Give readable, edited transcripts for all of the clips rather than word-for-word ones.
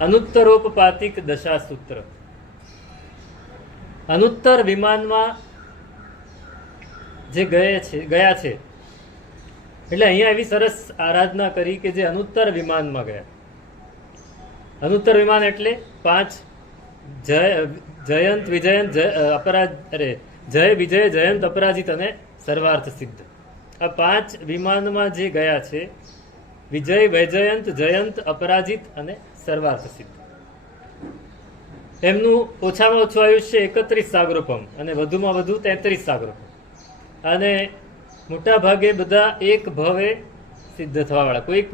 અનુત્તરોપપાતિક દશાસૂત્ર. અનુત્તર વિમાનમાં જે ગયા છે એટલે અહીંયા એવી સરસ આરાધના કરી કે જે અનુત્તર વિમાનમાં ગયા. અનુત્તર વિમાન એટલે 5 જયંત વિજયંત જય વિજય જયંત અપરાજિત અને સર્વાર્થ સિદ્ધ. આ 5 વિમાનમાં જે ગયા છે વિજય વૈજયંત જયંત અપરાજિત અને સર્વાર્થ સિદ્ધ. એમનું ઓછામાં ઓછું આયુષ્ય 31 સાગરોપમ અને વધુમાં વધુ 33 સાગરોપમ. અને મોટા ભાગે બધા એક ભવે સિદ્ધ થવા વાળા. કોઈક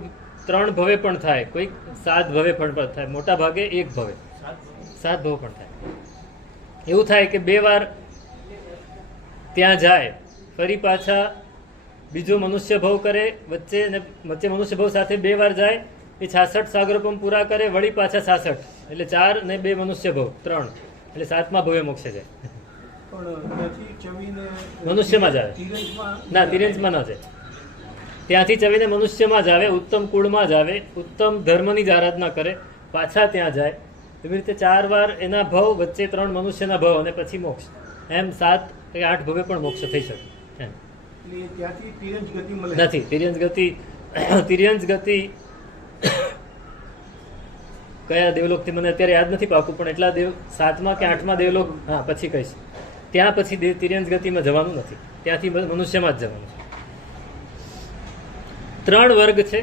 3 ભવે પણ થાય, કોઈક 7 ભવે પણ થાય, મોટા ભાગે 1 ભવે 7 ભવ પણ થાય. એવું થાય કે 2 વાર ત્યાં જાય, ફરી પાછા બીજો મનુષ્ય ભવ કરે, વચ્ચે મનુષ્ય ભવ સાથે 2 વાર જાય, એ 66 સાગરોપમ પૂરા કરે, વળી પાછા 66 એટલે 4 ને 2 મનુષ્ય ભવ 3 એટલે 7મા ભવે મોક્ષે જાય. મનુષ્યમાં જ આવે ના, તિર્યંશમાં ના જાય. ત્યાંથી ચવીને મનુષ્યમાં જ આવે, ઉત્તમ કુળમાં જ આવે, ઉત્તમ ધર્મની જ આરાધના કરે, પાછા ત્યાં જાય. એવી રીતે 4 વાર એના ભવ, વચ્ચે 3 મનુષ્યના ભવ અને પછી મોક્ષ. એમ 7 કે 8 ભવે પણ મોક્ષ થઈ શકે. નથી તિર્યંશ ગતિ કયા દેવલોકથી મને અત્યારે યાદ નથી પાકું, પણ એટલા 7મા કે 8મા દેવલોક, હા પછી કહીશ. ત્યાં પછી તિર્યંશ ગતિમાં જવાનું નથી, ત્યાંથી મનુષ્યમાં જ જવાનું છે. 3 વર્ગ છે,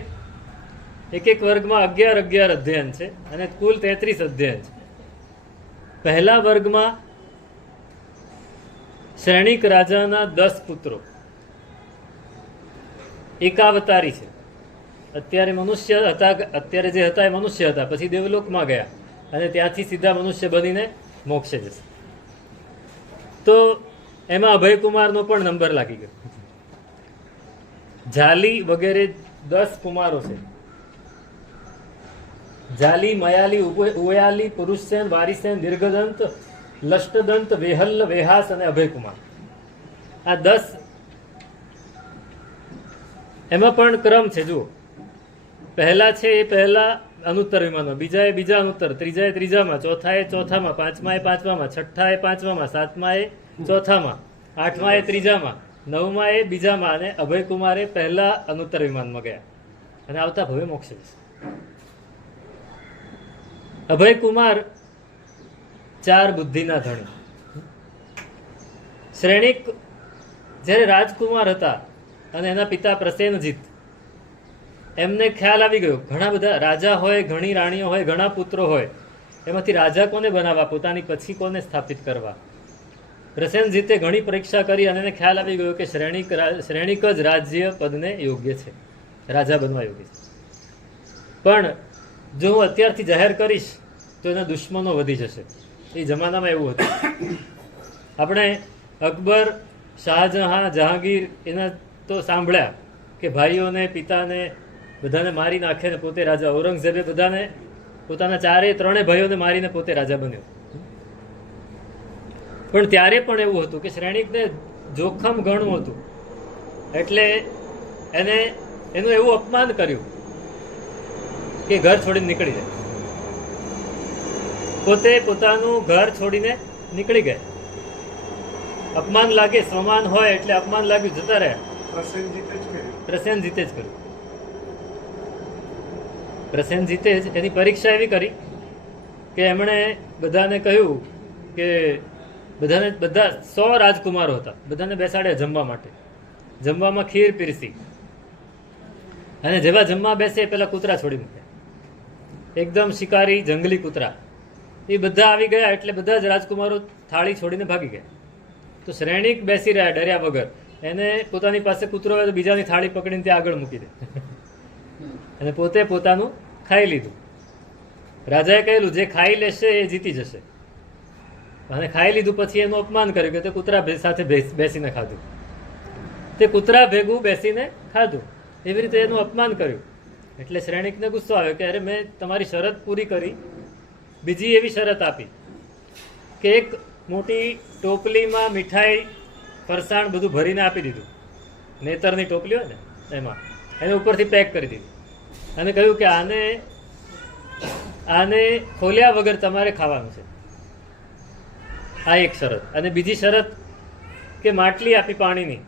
એક વર્ગમાં 11 અધ્યયન છે અને કુલ 33 અધ્યયન છે. પહેલા વર્ગમાં શ્રેણિક રાજાના 10 પુત્રો એકાવતારી છે. અત્યારે મનુષ્ય હતા, અત્યારે જે હતા એ મનુષ્ય હતા, પછી દેવલોકમાં ગયા અને ત્યાંથી સીધા મનુષ્ય બનીને મોક્ષે જશે. તો એમાં અભયકુમારનો પણ નંબર લાગી ગયો. જાલી વગેરે 10 કુમારો છે. જાલી, મયાલી, ઉયાલી, પુરુષસેન, વારીસેન, દીર્ઘદંત, લષ્ટદંત, વેહલ્લ, વેહાસ અને અભયકુમાર. આ 10. એમાં પણ ક્રમ છે. જુઓ, પહેલા છે એ પહેલા અનુત્તર વિમાનમાં, બીજા એ બીજા અનુત્તર, ત્રીજા એ ત્રીજામાં, ચોથા એ ચોથામાં, 5મા એ 5મામાં, 6ઠ્ઠા એ 5મામાં, 7મા એ ચોથામાં, 8મા એ ત્રીજામાં, 9મા એ બીજામાં અને અભયકુમારે પહેલા અનુત્તર વિમાનમાં ગયા અને આવતા ભવે મોક્ષ જશે. અભયકુમાર 4 બુદ્ધિના ધણી. શ્રેણિક જ્યારે રાજકુમાર હતા અને એના પિતા પ્રસેનજીત, એમને ખ્યાલ આવી ગયો ઘણા બધા રાજા હોય, ઘણી રાણીઓ હોય, ઘણા પુત્રો હોય, એમાંથી રાજા કોને બનાવવા, પોતાની પછી કોને સ્થાપિત કરવા. પ્રસેનજીતે ઘણી પરીક્ષા કરી અને એને ખ્યાલ આવી ગયો કે શ્રેણિક જ રાજ્ય પદને યોગ્ય છે, રાજા બનવા યોગ્ય છે. પણ જો હું અત્યારથી જાહેર કરીશ તો એના દુશ્મનો વધી જશે. એ જમાનામાં એવું હતું. આપણે અકબર, શાહજહાં, જહાંગીર એના તો સાંભળ્યા કે ભાઈઓને, પિતાને બધાને મારી નાખે ને પોતે રાજા. ઔરંગઝેબે બધાને, પોતાના 3 ભાઈઓને મારીને પોતે રાજા બન્યો. પણ ત્યારે પણ એવું હતું કે શ્રેણિકને જોખમ ઘણું હતું, એટલે એનું એવું અપમાન કર્યું કે ઘર છોડીને નીકળી જાય. પોતે પોતાનું ઘર છોડીને નીકળી ગયા. અપમાન લાગે, સ્વમાન હોય એટલે અપમાન લાગ્યું, જતા રહ્યા. પ્રસેનજીતે જ કર્યું. પ્રસેનજીતે જ એની પરીક્ષા એવી કરી કે એમણે બધાને કહ્યું કે બધા 100 રાજકુમારો હતા, બધાને બેસાડ્યા જમવા માટે. જમવામાં ખીર પીરસી અને જેવા જમવા બેસે પેલા કૂતરા છોડી મૂક્યા, એકદમ શિકારી જંગલી કૂતરા. એ બધા આવી ગયા એટલે બધા જ રાજકુમારો થાળી છોડીને ભાગી ગયા. તો શ્રેણિક બેસી રહ્યા ડર્યા વગર. એને પોતાની પાસે કૂતરો હોય તો બીજાની થાળી પકડીને ત્યાં આગળ મૂકી દે અને પોતે પોતાનું ખાઈ લીધું. રાજાએ કહેલું જે ખાઈ લેશે એ જીતી જશે. અને ખાઈ લીધું પછી એનું અપમાન કર્યું કે તે કૂતરા સાથે બેસીને ખાધું, તે કૂતરા ભેગું બેસીને ખાધું. એવી રીતે એનું અપમાન કર્યું. એટલે શ્રેણિકને ગુસ્સો આવ્યો કે અરે મેં તમારી શરત પૂરી કરી, બીજી એવી શરત આપી કે એક મોટી ટોપલીમાં મીઠાઈ, ફરસાણ બધું ભરીને આપી દીધું. નેતરની ટોપલી હોય ને એમાં એને ઉપરથી પેક કરી દીધું અને કહ્યું કે આને ખોલ્યા વગર તમારે ખાવાનું છે. આ એક શરત. અને બીજી શરત કે માટલી આપી પાણીની,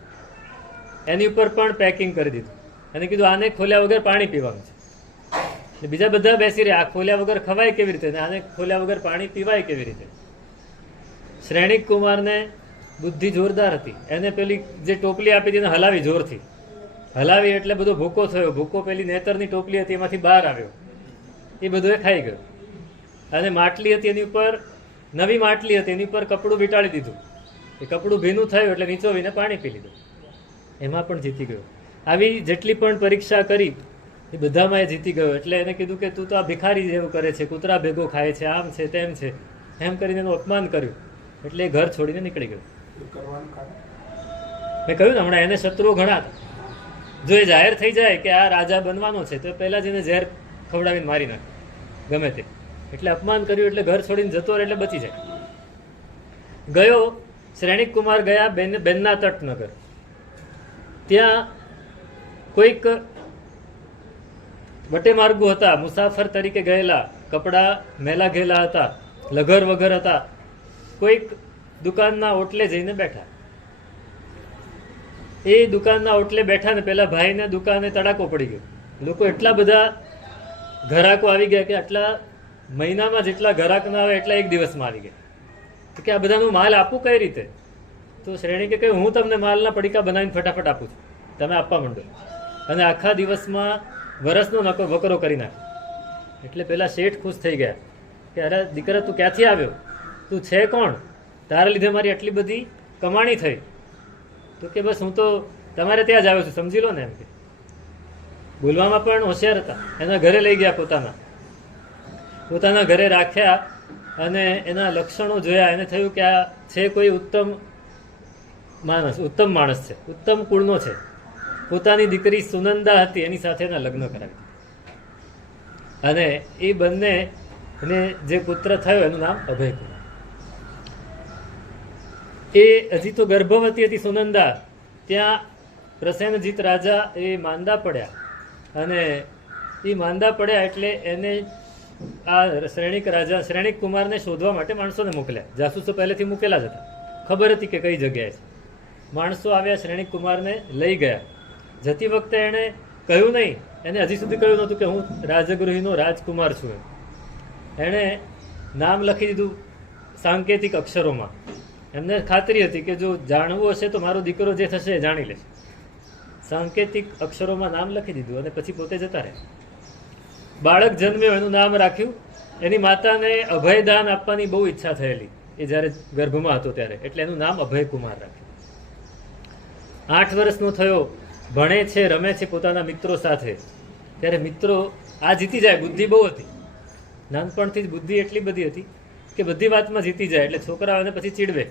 એની ઉપર પણ પેકિંગ કરી દીધું અને કીધું આને ખોલ્યા વગર પાણી પીવાનું છે. બીજા બધા બેસી રહ્યા, આ ખોલ્યા વગર ખવાય કેવી રીતે, આને ખોલ્યા વગર પાણી પીવાય કેવી રીતે? શ્રેણિક કુમારને બુદ્ધિ જોરદાર હતી. એને પેલી જે ટોપલી આપી હતી એને હલાવી, જોરથી હલાવી એટલે બધો ભૂકો થયો. ભૂકો પેલી નેતરની ટોપલી હતી એમાંથી બહાર આવ્યો, એ બધું એ ખાઈ ગયું. અને માટલી હતી એની ઉપર, નવી માટલી હતી એની ઉપર કપડું વીંટાળી દીધું. એ કપડું ભીનું થયું એટલે નીચોવીને પાણી પી લીધું. એમાં પણ જીતી ગયો. આવી જેટલી પણ પરીક્ષા કરી એ બધામાં એ જીતી ગયો. એટલે એને કીધું કે તું તો આ ભિખારી જેવું કરે છે, કૂતરા ભેગો ખાય છે, આમ છે તેમ છે, એમ કરીને એનું અપમાન કર્યું. એટલે એ ઘર છોડીને નીકળી ગયો. મેં કહ્યું ને હમણાં, એને શત્રુઓ ઘણા હતા. જો એ જાહેર થઈ જાય કે આ રાજા બનવાનો છે તો પહેલા જ એને ઝેર ખવડાવીને મારી નાખે ગમે તે. એટલે અપમાન કર્યું એટલે ઘર છોડીને જતો રહે એટલે બચી જાય. ગયો શ્રેણિક કુમાર ગયા બેનના તટનગર. ત્યાં કોઈક વટે માર્ગો હતા, મુસાફર તરીકે ગયેલા, કપડાં મેલા ઘેલા હતા, લઘર વગર હતા. કોઈક દુકાનના ઓટલે જઈને બેઠા. એ દુકાનના ઓટલે બેઠા ને પેલા ભાઈને દુકાને તડાકો પડી ગયો. લોકો એટલા બધા ઘરાકો આવી ગયા કે આટલા મહિનામાં જેટલા ઘરાક ના આવે એટલા એક દિવસમાં આવી ગયા. કે આ બધાનું માલ આપું કઈ રીતે? તો શ્રેણીકે કહ્યું હું તમને માલના પડીકા બનાવીને ફટાફટ આપું છું, તમે આપવા માંડો. અને આખા દિવસમાં વરસનો વકરો કરી નાખો. એટલે પેલા શેઠ ખુશ થઈ ગયા કે અરે દીકરા તું ક્યાંથી આવ્યો, તું છે કોણ, તારા લીધે મારી આટલી બધી કમાણી થઈ? તો કે બસ હું તો તમારે ત્યાં જ આવ્યો છું, સમજી લો ને. એમ કે બોલવામાં પણ હોશિયાર હતા. એના ઘરે લઈ ગયા, પોતાના ઘરે રાખ્યા અને એના લક્ષણો જોયા. એને થયું કે આ છે કોઈ ઉત્તમ માણસ છે, ઉત્તમ કુળનો છે. પોતાની દીકરી સુનંદા હતી, એની સાથે એના લગ્ન કરાવી. અને એ બંને ને જે પુત્ર થયો એનું નામ અભયકુમાર. એ હજી તો ગર્ભવતી હતી સુનંદા. ત્યાં પ્રસેનજીત રાજા એ માંદા પડ્યા. અને એ માંદા પડ્યા એટલે એને આ શ્રેણિક કુમારને શોધવા માટે માણસોને મોકલ્યા. જાસૂસો પહેલેથી મૂકેલા જ હતા, ખબર હતી કે કઈ જગ્યાએ છે. માણસો આવ્યા, શ્રેણિક કુમારને લઈ ગયા. જતી વખતે એણે કહ્યું નહીં, એને હજી સુધી કહ્યું નહોતું કે હું રાજગૃહીનો રાજકુમાર છું. એણે નામ લખી દીધું સાંકેતિક અક્ષરોમાં. એમને ખાતરી હતી કે જો જાણવું હશે તો મારો દીકરો જે થશે એ જાણી લેશે. સાંકેતિક અક્ષરોમાં નામ લખી દીધું અને પછી પોતે જતા રહ્યા. બાળક જન્મ્યો, એનું નામ રાખ્યું. એની માતાને અભયદાન આપવાની બહુ ઈચ્છા થયેલી એ જ્યારે ગર્ભમાં હતો ત્યારે, એટલે એનું નામ અભયકુમાર રાખ્યું. 8 વર્ષનો થયો, ભણે છે, રમે છે પોતાના મિત્રો સાથે. ત્યારે મિત્રો આ જીતી જાય, બુદ્ધિ બહુ હતી. નાનપણથી જ બુદ્ધિ એટલી બધી હતી કે બધી વાતમાં જીતી જાય. એટલે છોકરાઓ એને પછી ચીડવે.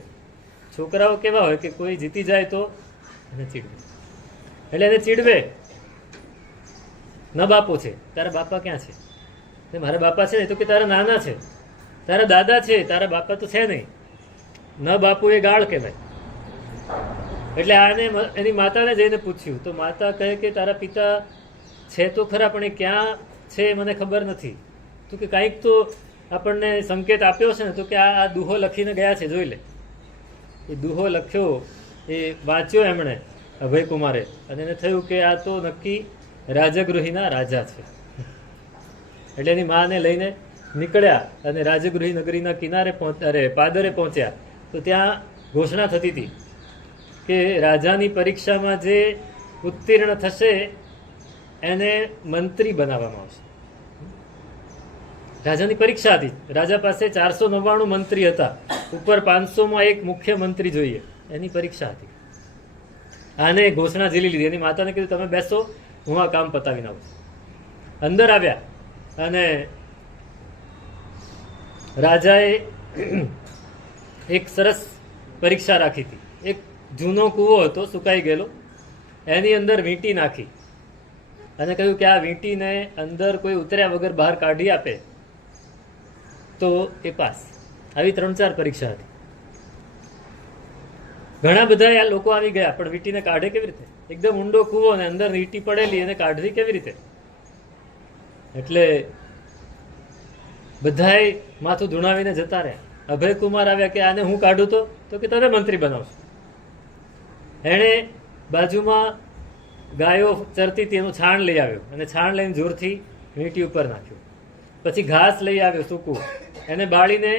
છોકરાઓ કેવા હોય કે કોઈ જીતી જાય તો એને ચીડવે. એટલે એને ચીડવે, ન બાપો છે, તારા બાપા ક્યાં છે? મારા બાપા છે ને, તો કે તારા નાના છે, તારા દાદા છે, તારા બાપા તો છે નહીં. ન બાપુ એ ગાળ કહેવાય. એટલે આને એની માતાને જઈને પૂછ્યું તો માતા કહે કે તારા પિતા છે તો ખરા, પણ એ ક્યાં છે મને ખબર નથી. તો કે કાંઈક તો આપણને સંકેત આપ્યો છે ને. તો કે આ દુહો લખીને ગયા છે, જોઈ લે. એ દુહો લખ્યો, એ વાંચ્યો એમણે અભયકુમારે, અને એને થયું કે આ તો નક્કી રાજગૃહીના રાજા છે. એટલે એની માને લઈને નીકળ્યા અને રાજગૃહી નગરીના કિનારે પાદરે પહોંચ્યા. તો ત્યાં ઘોષણા થતી હતી કે રાજાની પરીક્ષામાં જે ઉત્તીર્ણ થશે એને મંત્રી બનાવવામાં આવશે. રાજાની પરીક્ષા હતી. રાજા પાસે 499 મંત્રી હતા, ઉપર 500માં એક મુખ્ય મંત્રી જોઈએ, એની પરીક્ષા હતી. આને ઘોષણા ઝીલી લીધી. એની માતાને કીધું તમે બેસો, હું આ કામ પતાવીને આવું. અંદર આવ્યા અને રાજાએ એક સરસ પરીક્ષા રાખી હતી. એક જૂનો કૂવો હતો, સુકાઈ ગયેલો, એની અંદર વીંટી નાખી અને કહ્યું કે આ વીંટીને અંદર કોઈ ઉતર્યા વગર બહાર કાઢી આપે તો એ પાસ. આવી 3-4 પરીક્ષા હતી. ઘણા બધા આ લોકો આવી ગયા, પણ વીંટીને કાઢે કેવી રીતે? એકદમ ઊંડો કૂવો ને અંદર વીંટી પડેલી, એને કાઢવી કેવી રીતે? એટલે બધાય માથું ધૂણાવીને જતા રહ્યા. અભયકુમાર આવ્યા કે આને હું કાઢું તો કે તને મંત્રી બનાવશું. એણે બાજુમાં ગાયો ચરતી હતી એનું છાણ લઈ આવ્યો અને છાણ લઈને જોરથી વીંટી ઉપર નાખ્યું. પછી ઘાસ લઈ આવ્યો સૂકું, એને બાળીને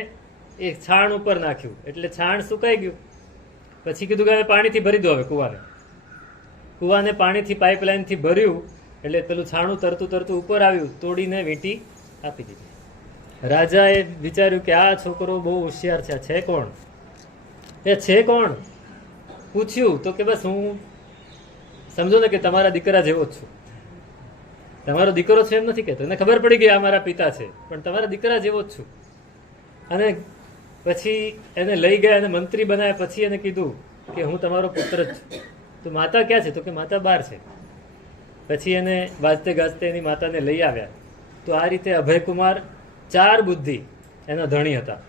એ છાણ ઉપર નાખ્યું એટલે છાણ સુકાઈ ગયું. પછી કીધું કે પાણીથી ભરી દો હવે કૂવાને પાણીથી પાઇપલાઇનથી ભર્યું એટલે પેલું છાણું તરતું તરતું ઉપર આવ્યું, તોડીને વીંટી આપી દીધી. રાજાએ વિચાર્યું કે આ છોકરો બહુ હોશિયાર છે. છે કોણ? એ છે કોણ પૂછ્યું તો કે બસ હું સમજો ને કે તમારા દીકરા જેવો જ છું. તમારો દીકરો છે એમ નથી કહેતો, એને ખબર પડી ગઈ આ મારા પિતા છે, પણ તમારા દીકરા જેવો જ છું. અને પછી એને લઈ ગયા અને મંત્રી બનાવ્યા. પછી એને કીધું કે હું તમારો પુત્ર જ છું. તો માતા ક્યાં છે? તો કે માતા બહાર છે. પછી એને વાજતે ગાજતે એની માતાને લઈ આવ્યા. તો આ રીતે અભયકુમાર 4 બુદ્ધિ એના ધણી હતા: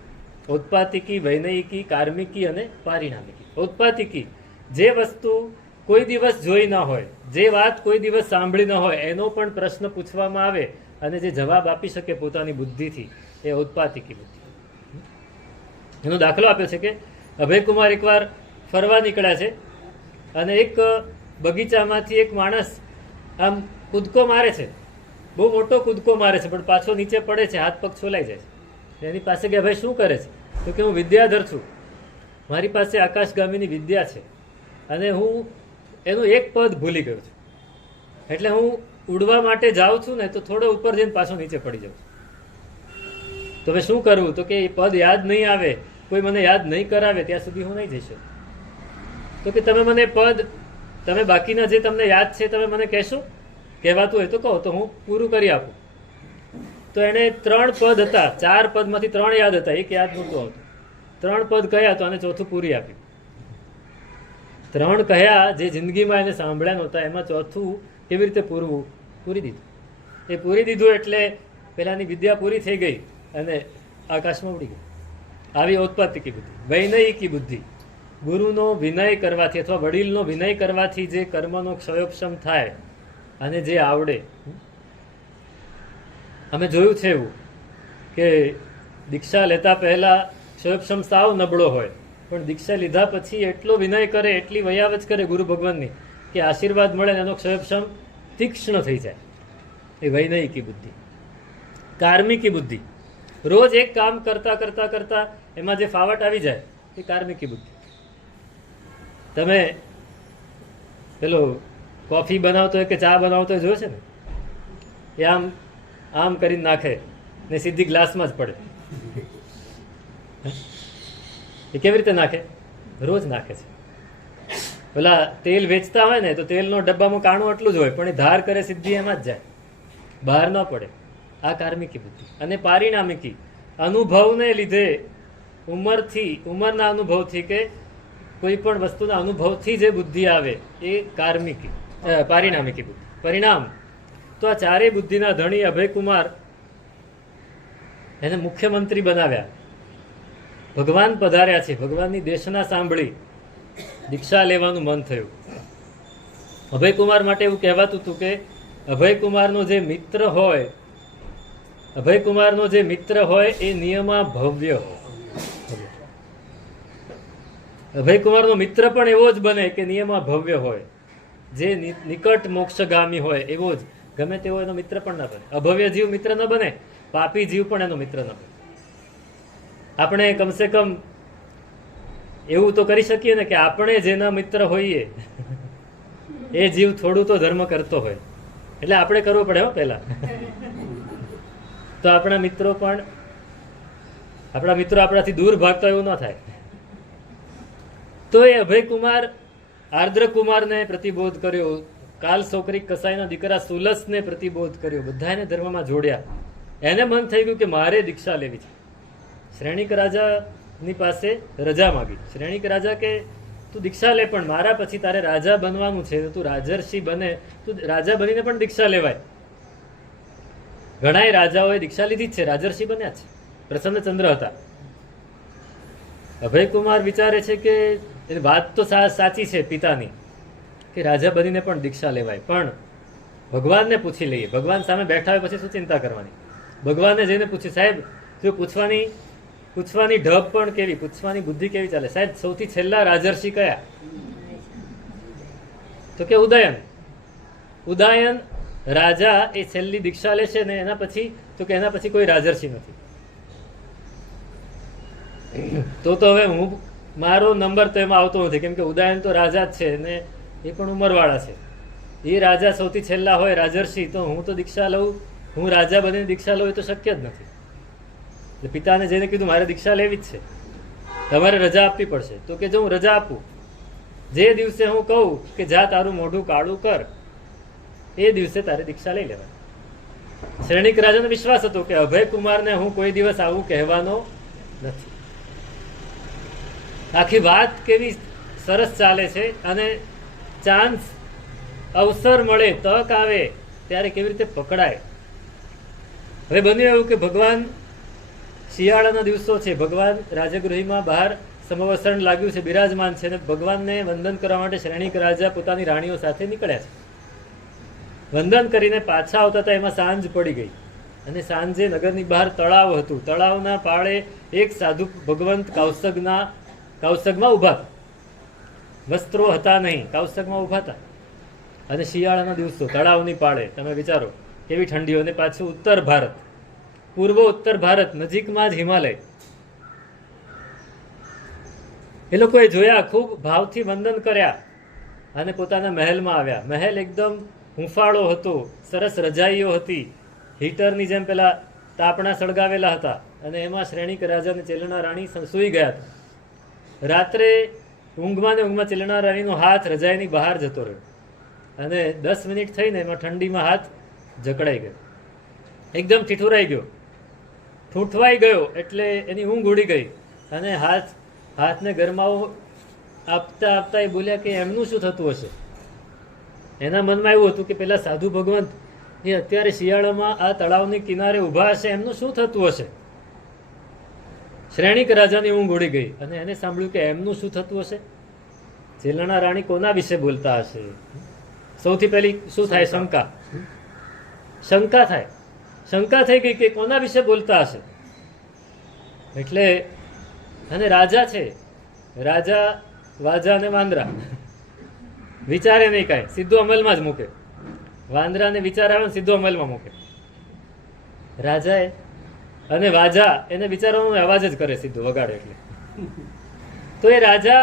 ઔત્પાતિકી, વૈનયિકી, કાર્મિકી અને પારિણામિકી. ઔત્પાતિકી, જે વસ્તુ કોઈ દિવસ જોઈ ન હોય, જે વાત કોઈ દિવસ સાંભળી ન હોય, એનો પણ પ્રશ્ન પૂછવામાં આવે અને જે જવાબ આપી શકે પોતાની બુદ્ધિથી, એ ઔત્પાતિકી બુદ્ધિ. એનો દાખલો આપ્યો છે કે અભયકુમાર એકવાર ફરવા નીકળ્યા છે અને એક બગીચામાંથી એક માણસ આમ કૂદકો મારે છે, બહુ મોટો કૂદકો મારે છે, પણ પાછો નીચે પડે છે, હાથ પગ છોલાઈ જાય છે. એની પાસે ગયા, ભાઈ શું કરે છે? તો કે હું વિદ્યાધર છું, મારી પાસે આકાશગામીની વિદ્યા છે અને હું એનું એક પદ ભૂલી ગયો છું, એટલે હું ઉડવા માટે જાઉં છું ને તો થોડો ઉપર જઈને પાછો નીચે પડી જાઉં છું. તો હવે શું કરવું? તો કે એ પદ યાદ નહીં આવે, કોઈ મને યાદ નહીં કરાવે ત્યાં સુધી હું નહીં જઈ શકું. તો કે તમે મને પદ, તમે બાકીના જે તમને યાદ છે તમે મને કહેશો? કહેવાતું હોય તો કહો, તો હું પૂરું કરી આપું. તો એને 3 પદ હતા, 4 પદમાંથી 3 યાદ હતા, એક યાદ નહોતું આવતું. 3 પદ કહ્યા તો અને ચોથું પૂરી આપ્યું. 3 કહ્યા જે જિંદગીમાં એને સાંભળ્યા નહોતા, એમાં ચોથું કેવી રીતે પૂરી દીધું. એ પૂરી દીધું એટલે પેલાની વિદ્યા પૂરી થઈ ગઈ અને આકાશમાં ઉડી ગઈ. આવી ઔત્પાતિકી બુદ્ધિ. વૈનયિકી બુદ્ધિ, ગુરુનો વિનય કરવાથી અથવા વડીલનો વિનય કરવાથી જે કર્મનો ક્ષયોપશમ થાય અને જે આવડે. અમે જોયું છે એવું કે દીક્ષા લેતા પહેલા ક્ષયોપશમ સાવ નબળો હોય, પણ દીક્ષા લીધા પછી એટલો વિનય કરે, એટલી વયાવચ કરે ગુરુ ભગવાનની કે આશીર્વાદ મળે, એનો ક્ષયોપશમ તીક્ષ્ણ થઈ જાય. એ વૈનયિકી બુદ્ધિ. કાર્મિકી બુદ્ધિ, રોજ એક કામ કરતા કરતા કરતા એમાં જે ફાવટ આવી જાય એ કાર્મિકી બુદ્ધિ. તમે પેલો કોફી બનાવતો હોય કે ચા બનાવતો હોય જોયો છે ને, એ આમ આમ કરીને નાખે ને સીધી ગ્લાસમાં જ પડે. એ કેવી રીતે નાખે? રોજ નાખે છે. પેલા તેલ વેચતા હોય ને તો તેલનો ડબ્બામાં કાણું એટલું જ હોય, પણ એ ધાર કરે સીધી એમાં જ જાય, બહાર ન પડે. આ કાર્મિકી બુદ્ધિ. અને પારિણામિકી, અનુભવને લીધે, ઉંમરના અનુભવથી કે કોઈ પણ વસ્તુના અનુભવથી જે બુદ્ધિ આવે એ પારિણામિકી બુદ્ધિ. પરિણામ. તો આ 4 બુદ્ધિના ધણી અભયકુમાર, એને મુખ્યમંત્રી બનાવ્યા. ભગવાન પધાર્યા છે, ભગવાનની દેશના સાંભળી દીક્ષા લેવાનું મન થયું. અભયકુમાર માટે એવું કહેવાતું હતું કે અભયકુમારનો જે મિત્ર હોય એ નિયમા ભવ્ય હોય. અભયકુમારનો મિત્ર પણ એવો જ બને કે નિયમા ભવ્ય હોય, જે નિકટ મોક્ષગામી હોય એવો જ. ગમે તેવો એનો મિત્ર પણ ન બને. અભવ્ય જીવ મિત્ર ન બને, પાપી જીવ પણ એનો મિત્ર ન બને. આપણે કમસે કમ એવું તો કરી શકીએ ને કે આપણે જેના મિત્ર હોઈએ એ જીવ થોડું તો ધર્મ કરતો હોય, એટલે આપણે કરવું પડે હો પહેલા. તો આપણા મિત્રો આપણાથી દૂર ભાગતા એવું ન થાય. તો એ અભયકુમાર આર્દ્રકુમારને પ્રતિબોધ કર્યો, કાલ સોકરી કસાઈના દીકરા સુલસને પ્રતિબોધ કર્યો, બધાને ધર્મમાં જોડ્યા. એને મન થઈ ગયું કે મારે દીક્ષા લેવી છે. શ્રેણિક રાજાની પાસે રજા માંગી. શ્રેણિક રાજા કે તું દીક્ષા લે, પણ મારા પછી તારે રાજા બનવાનું છે, તું રાજર્ષિ બને, તું રાજા બનીને પણ દીક્ષા લેવાય. ઘણાય રાજાઓએ દીક્ષા લીધી જ છે, રાજર્ષિ બન્યા છે. પ્રસન્નચંદ્ર હતા. અભયકુમાર વિચારે છે કે વાત તો સાચી છે પિતાની કે રાજા બનીને પણ દીક્ષા લેવાય, પણ ભગવાનને પૂછી લઈએ. ભગવાન સામે બેઠા હોય પછી શું ચિંતા કરવાની? ભગવાનને જઈને પૂછ્યું, સાહેબ જો પૂછવાની ઢબ પણ કેવી, પૂછવાની બુદ્ધિ કેવી ચાલે. સાહેબ સૌથી છેલ્લા રાજર્ષિ કયા? તો કે ઉદયન. ઉદયન રાજા એ છેલ્લી દીક્ષા લેશે ને એના પછી તો કે એના પછી કોઈ રાજર્ષિ નથી. તો હવે મારો નંબર તો એમાં આવતો નથી, કેમ કે ઉદયન તો રાજા જ છે ને એ પણ ઉંમરવાળા છે. એ રાજા સૌથી છેલ્લા હોય રાજર્ષિ, તો હું તો દીક્ષા લઉં, હું રાજા બનીને દીક્ષા લઉં એ તો શક્ય જ નથી. એટલે પિતાને જઈને કીધું મારે દીક્ષા લેવી જ છે, તમારે રજા આપવી પડશે. તો કે જો હું રજા આપું, જે દિવસે હું કહું કે જા તારું મોઢું કાળું કર, એ દિવસે તારે દીક્ષા લઈ લેવાની. શ્રેણિક રાજાનો વિશ્વાસ હતો કે અભય કુમારને હું કોઈ દિવસ આવું કહેવાનો નથી. આખી વાત કેવી સરસ ચાલે છે, અને ચાન્સ, અવસર મળે, તક આવે ત્યારે કેવી રીતે પકડાય. હવે બન્યું એવું કે ભગવાન, શિયાળાના દિવસો છે, ભગવાન રાજગૃહમાં બહાર સમવસરણ લાગ્યું છે, બિરાજમાન છે, અને ભગવાનને વંદન કરવા માટે શ્રેણિક રાજા પોતાની રાણીઓ સાથે નીકળ્યા છે. વંદન કરીને પાછા આવતા હતા, એમાં સાંજ પડી ગઈ, અને સાંજે નગરની બહાર તળાવ હતું. તળાવના પાળે એક સાધુ ભગવંત કૌશગમાં ઊભા હતા. વસ્ત્રો હતા નહીં, કૌશગમાં ઊભા હતા. અને શિયાળાના દિવસો, તળાવની પાળે, તમે વિચારો કેવી ઠંડીઓ, અને પાછું ઉત્તર ભારત, પૂર્વ ઉત્તર ભારત, નજીકમાં જ હિમાલય. એ લોકોએ જોયા, ખૂબ ભાવથી વંદન કર્યા અને પોતાના મહેલમાં આવ્યા. મહેલ એકદમ હુંફાળો હતો, સરસ રજાઈઓ હતી, હીટરની જેમ પેલા તાપણા સળગાવેલા હતા, અને એમાં શ્રેણિક રાજા અને ચેલણા રાણી સૂઈ ગયા હતા. રાત્રે ઊંઘમાં ને ઊંઘમાં ચેલણા રાણીનો હાથ રજાઈની બહાર જતો રહ્યો, અને 10 મિનિટ થઈને એમાં ઠંડીમાં હાથ જકડાઈ ગયો, એકદમ ઠીઠુરાઈ ગયો, ઠૂંઠવાઈ ગયો, એટલે એની ઊંઘ ઉડી ગઈ. અને હાથને ગરમાવો આપતા આપતા એ બોલ્યા કે એમનું શું થતું હશે. એના મનમાં એવું હતું કે પેલા સાધુ ભગવંત એ અત્યારે શિયાળામાં આ તળાવની કિનારે ઊભા હશે, એમનું શું થતું હશે. શ્રેણિક રાજાની ઊંઘ ઉડી ગઈ, અને એને સાંભળ્યું કે એમનું શું થતું હશે. ચેલણા રાણી કોના વિશે બોલતા હશે. સૌથી પહેલી શું થાય? શંકા થાય. શંકા થઈ ગઈ કે કોના વિશે બોલતા હશે. એટલે, અને રાજા છે, રાજા વાજા અને વાંદરા, વિચારે નહીં કાંઈ, સીધું અમલમાં જ મૂકે. વાંદરાને વિચાર આવે ને સીધો અમલમાં મૂકે. રાજાએ અને વાજા એને વિચારવાનો અવાજ જ કરે, સીધું વગાડે એટલે. તો એ રાજા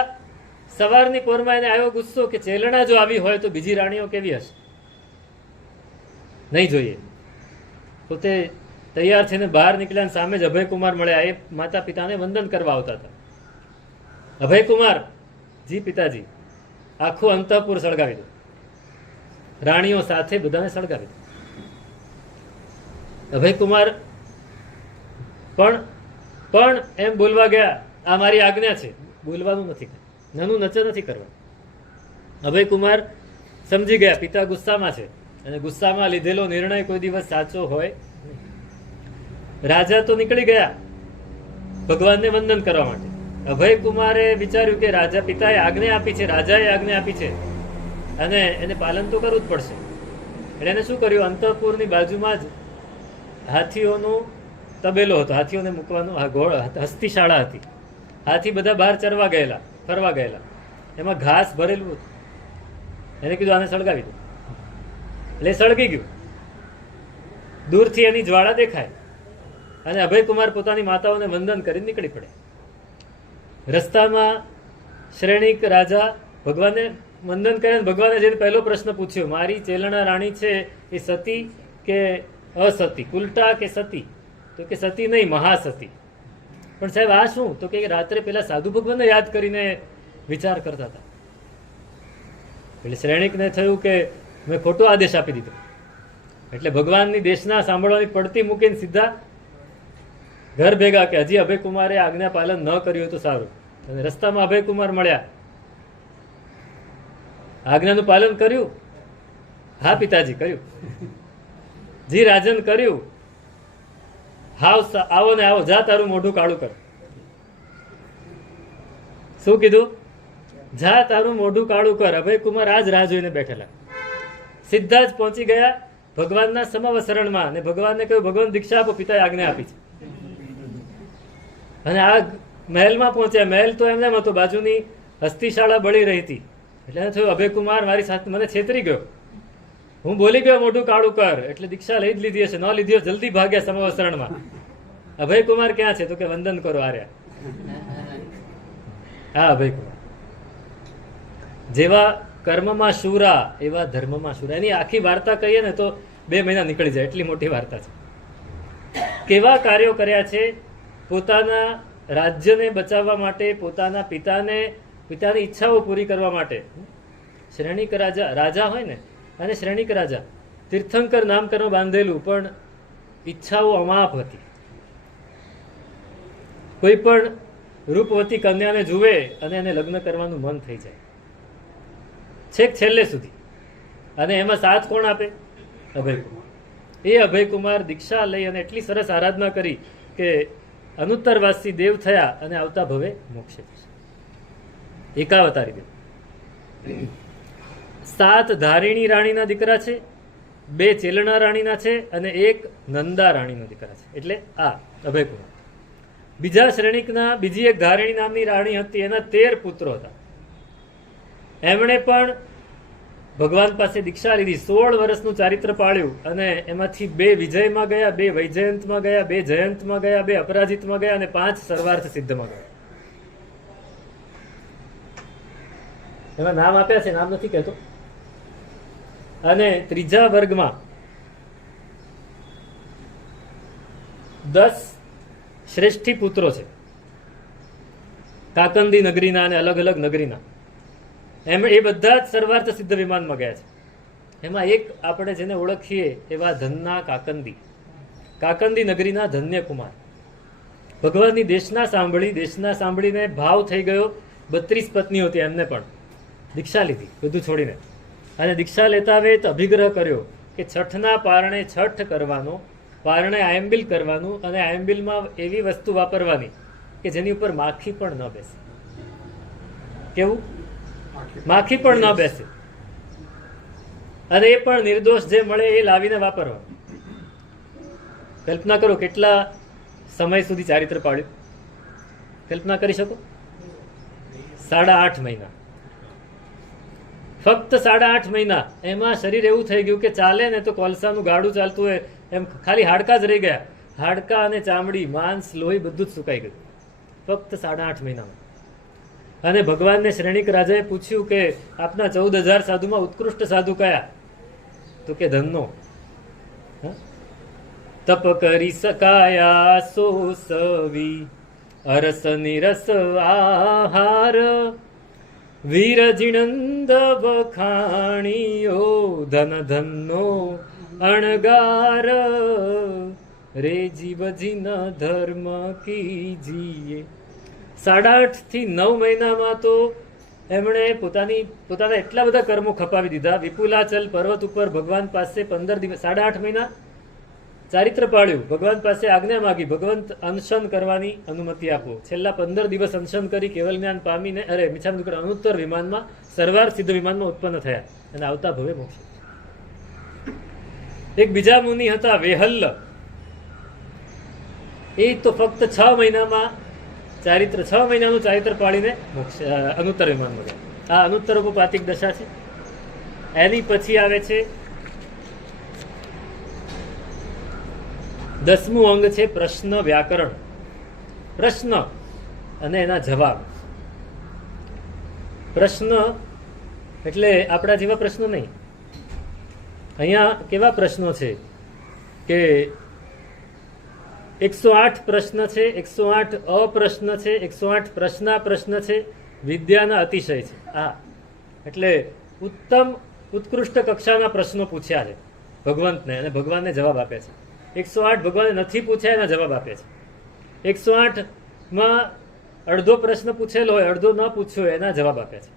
સવારની પોરમાં એને આવ્યો ગુસ્સો કે ચેલણા જો આવી હોય તો બીજી રાણીઓ કેવી હશે. નહીં જોઈએ. પોતે તૈયાર થઈને બહાર નીકળ્યા, સામે જ અભયકુમાર મળ્યા. એ માતા પિતાને વંદન કરવા આવતા હતા. અભયકુમાર, જી પિતાજી. આખું અંતઃપુર સળગાવી દો, રાણીઓ સાથે બધાને સળગાવી દો. અભયકુમાર પણ એમ બોલવા ગયા, આ મારી આજ્ઞા છે, બોલવાનું નથી, નાનું નચ નથી કરવા. અભયકુમાર સમજી ગયા પિતા ગુસ્સામાં છે, અને ગુસ્સામાં લીધેલો નિર્ણય કોઈ દિવસ સાચો હોય. રાજા તો નીકળી ગયા ભગવાનને વંદન કરવા માટે. અભયકુમારે વિચાર્યું કે રાજા પિતાએ આજ્ઞા આપી છે, રાજાએ આજ્ઞા આપી છે, અને એને પાલન તો કરવું જ પડશે. એટલે એને શું કર્યું, અંતઃપુરની બાજુમાં જ હાથીઓનો તબેલો હતો, હાથીઓને મૂકવાનું હસ્તીશાળા હતી. હાથી બધા બહાર ચરવા ગયેલા, ફરવા ગયેલા, એમાં ઘાસ ભરેલું હતું. એને કીધું આને સળગાવી દો. એટલે સળગી ગયું. દૂરથી એની જ્વાળા દેખાય, અને અભયકુમાર પોતાની માતાઓને વંદન કરી નીકળી પડે. રસ્તામાં શ્રેણિક રાજા ભગવાનને વંદન કરે. ભગવાને જઈને પહેલો પ્રશ્ન પૂછ્યો, મારી ચેલણા રાણી છે એ સતી કે અસતી, ઉલટા કે સતી? તો કે સતી નહીં, મહાસતી. પણ સાહેબ આ શું? તો કે રાત્રે પેલા સાધુ ભગવાનને યાદ કરીને વિચાર કરતા હતા. એટલે શ્રેણિકને થયું કે મેં ખોટો આદેશ આપી દીધો. એટલે ભગવાનની દેશના સાંભળવાની પડતી મૂકીને સીધા ઘર ભેગા કે હજી અભયકુમારે આજ્ઞા પાલન ન કર્યું હોય તો સારું. અને રસ્તામાં અભયકુમાર મળ્યા. આજ્ઞાનું પાલન કર્યું? હા પિતાજી, કર્યું. જી રાજન, કર્યું. હાવ, આવો ને આવો, જા તારું મોઢું કાળું કર. શું કીધું? જા તારું મોઢું કાળું કર. અભયકુમાર આ જ રાહ જોઈને બેઠેલા. સીધા જ પહોંચી ગયા ભગવાનના સમવસરણમાં, અને ભગવાનને કહ્યું ભગવાન દીક્ષા આપો, પિતાએ આજ્ઞા આપી છે. અને આ મહેલમાં પહોંચ્યા. મહેલ તો એમને એમ હતો, બાજુની હસ્તીશાળા બળી રહી હતી. એટલે એને થયું અભયકુમાર મારી સાથે મને છેતરી ગયો, હું બોલી ગયો મોઢું કાળું કર, એટલે દીક્ષા લઈ જ લીધી હશે. ન લીધી હોય જલ્દી ભાગ્યા સમવસરણમાં. અભયકુમાર ક્યાં છે? તો કે વંદન કરો આર્યા. હા, અભયકુમાર જેવા કર્મમાં શૂરા એવા ધર્મમાં શૂરા. એની આખી વાર્તા કહીએ ને તો 2 મહિના નીકળી જાય, એટલી મોટી વાર્તા છે. કેવા કાર્યો કર્યા છે પોતાના રાજ્યને બચાવવા માટે, પોતાના પિતાની ઈચ્છાઓ પૂરી કરવા માટે. શ્રેણીક રાજા હોય ને, અને શ્રેણીક રાજા તીર્થંકર નામકરણ બાંધેલું, પણ ઈચ્છાઓ અમાપ હતી. કોઈ પણ રૂપવતી કન્યાને જુએ અને એને લગ્ન કરવાનું મન થઈ જાય છેક છેલ્લે સુધી. અને એમાં સાથ કોણ આપે? અભયકુમાર. એ અભયકુમાર દીક્ષા લઈ અને એટલી સરસ આરાધના કરી કે અનુત્તરવાસી દેવ થયા અને આવતા ભવે મોક્ષે. એકાવતારી દેવ. 7 ધારિણી રાણીના દીકરા છે, 2 ચેલણા રાણીના છે અને 1 નંદા રાણીનો દીકરા છે. એટલે આ અભયકુમાર. બીજા શ્રેણીકના બીજી એક ધારિણી નામની રાણી હતી, એના 13 પુત્રો હતા. એમણે પણ ભગવાન પાસે દીક્ષા લીધી, 16 વર્ષનું ચારિત્ર પાળ્યું અને એમાંથી 2 વિજયમાં ગયા, 2 વૈજયંતમાં ગયા, 2 જયંતમાં ગયા, 2 અપરાજિતમાં ગયા અને 5 સર્વાર્થ સિદ્ધમાં ગયા. એમાં નામ આપ્યા છે, નામ નથી કહેતો. અને ત્રીજા વર્ગમાં 10 શ્રેષ્ઠી પુત્રો છે, કાકંદી નગરીના અને અલગ અલગ નગરીના. એમ એ બધા જ સર્વાર્થ સિદ્ધ વિમાનમાં ગયા છે. એમાં એક આપણે જેને ઓળખીએ એવા ધનના કાકંદી નગરીના ધન્યકુમાર. ભગવાનની દેશના સાંભળીને ભાવ થઈ ગયો. 32 પત્નીઓ હતી, એમને પણ દીક્ષા લીધી બધું છોડીને. અને દીક્ષા લેતા વેત અભિગ્રહ કર્યો કે છઠના પારણે છઠ કરવાનો, પારણે આયંબિલ કરવાનું, અને આયંબિલમાં એવી વસ્તુ વાપરવાની કે જેની ઉપર માખી પણ ન બેસે. કેવું? માખી પણ ન બેસે. અને એ પણ નિર્દોષ જે મળે એ લાવીને વાપરવા. કલ્પના કરો કેટલા સમય સુધી ચારિત્ર પાડ્યું. કલ્પના કરી શકો? 8.5 મહિના. ફક્ત 8.5 મહિના. એમાં શરીર એવું થઈ ગયું કે ચાલે ને તો કોલસાનું ગાડું ચાલતું હોય એમ, ખાલી હાડકા જ રહી ગયા. હાડકા અને ચામડી, માંસ, લોહી બધું જ સુકાઈ ગયું ફક્ત 8.5 મહિનામાં. અને ભગવાનને શ્રેણીક રાજાએ પૂછ્યું કે આપના 14,000 સાધુમાં ઉત્કૃષ્ટ સાધુ કયા? તો કે ધનનો. તપ કરી સકાયા સો સવી, અરસ નિરસ આહાર, વીર જીણંદ વખાણીઓ, ધન ધનનો અણગાર, રે જીવ જીન ધર્મ કીજીએ. 8.5 થી 9 મહિનામાં તો એમણે પોતાના એટલા બધા કર્મો ખપાવી દીધા. વિપુલાચલ પર્વત ઉપર ભગવાન પાસે 15 દિવસ 8.5 મહિના ચારિત્ર પાળ્યું. ભગવાન પાસે આજ્ઞા માગી, ભગવંત અનશન કરવાની અનુમતિ આપો. છેલ્લા 15 દિવસ અનશન કરી કેવલ જ્ઞાન પામીને અનુત્તર વિમાનમાં, સર્વાર્થ સિદ્ધ વિમાનમાં ઉત્પન્ન થયા અને આવતા ભવે મોક્ષ. એક બીજા મુનિ હતા વેહલ્લ. એ તો ફક્ત 6 મહિનામાં 6 મહિનાનું ચારિત્ર પાડીને અનુત્તર વિમાનમાં ગયા. આ અનુત્તરોપપાતિક દશા છે. એની પછી આવે છે 10મું અંગ છે પ્રશ્ન વ્યાકરણ. પ્રશ્ન અને એના જવાબ. પ્રશ્ન એટલે આપણા જેવા પ્રશ્નો નહીં. અહીંયા કેવા પ્રશ્નો છે કે 108 પ્રશ્ન છે, 108 અપ્રશ્ન છે, 108 પ્રશ્ન છે, વિદ્યાના અતિશય છે. આ એટલે ઉત્કૃષ્ટ કક્ષાના પ્રશ્નો પૂછ્યા છે ભગવંતને, અને ભગવાનને જવાબ આપે છે. 108 ભગવાને નથી પૂછ્યા, એના જવાબ આપે છે. 108માં અડધો પ્રશ્ન પૂછેલો હોય, અડધો ન પૂછ્યો હોય, એના જવાબ આપે છે.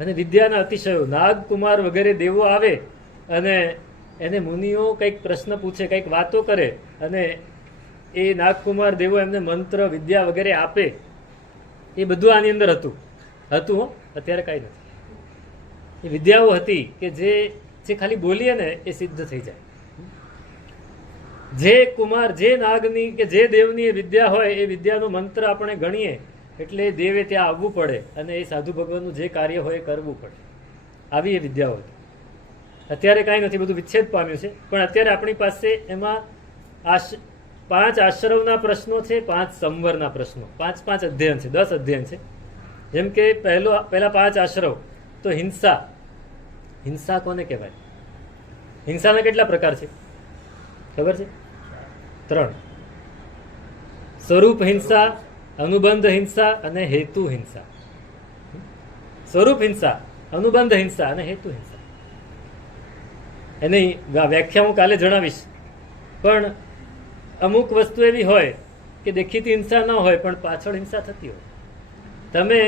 અને વિદ્યાના અતિશયો, નાગકુમાર વગેરે દેવો આવે અને એને મુનિઓ કંઈક પ્રશ્ન પૂછે, કંઈક વાતો કરે, અને એ નાગકુમાર દેવો એમને મંત્ર વિદ્યા વગેરે આપે. એ બધું આની અંદર હતું. અત્યારે કાંઈ નથી. એ વિદ્યાઓ હતી કે જે ખાલી બોલીએ ને એ સિદ્ધ થઈ જાય. જે કુમાર, જે નાગની કે જે દેવની એ વિદ્યા હોય એ વિદ્યાનો મંત્ર આપણે ગણીએ એટલે એ દેવે ત્યાં આવવું પડે અને એ સાધુ ભગવાનનું જે કાર્ય હોય એ કરવું પડે. આવી એ વિદ્યાઓ હતી. અત્યારે કાંઈ નથી, બધું વિચ્છેદ પામ્યું છે. પણ અત્યારે આપણી પાસે એમાં 5 આશ્રવના પ્રશ્નો છે, 5 સંવરના પ્રશ્નો, 5 અધ્યયન છે, 10 અધ્યયન છે. જેમ કે પહેલા 5 આશ્રવ તો હિંસા. હિંસા કોને કહેવાય? હિંસાના કેટલા પ્રકાર છે ખબર છે? 3. સ્વરૂપ હિંસા, અનુબંધ હિંસા અને હેતુ હિંસા. સ્વરૂપ હિંસા, અનુબંધ હિંસા અને હેતુ હિંસા. એની વ્યાખ્યા હું કાલે જણાવીશ. પણ અમુક વસ્તુ એવી હોય કે દેખીતી હિંસા ન હોય પણ પાછળ હિંસા થતી હોય. તમે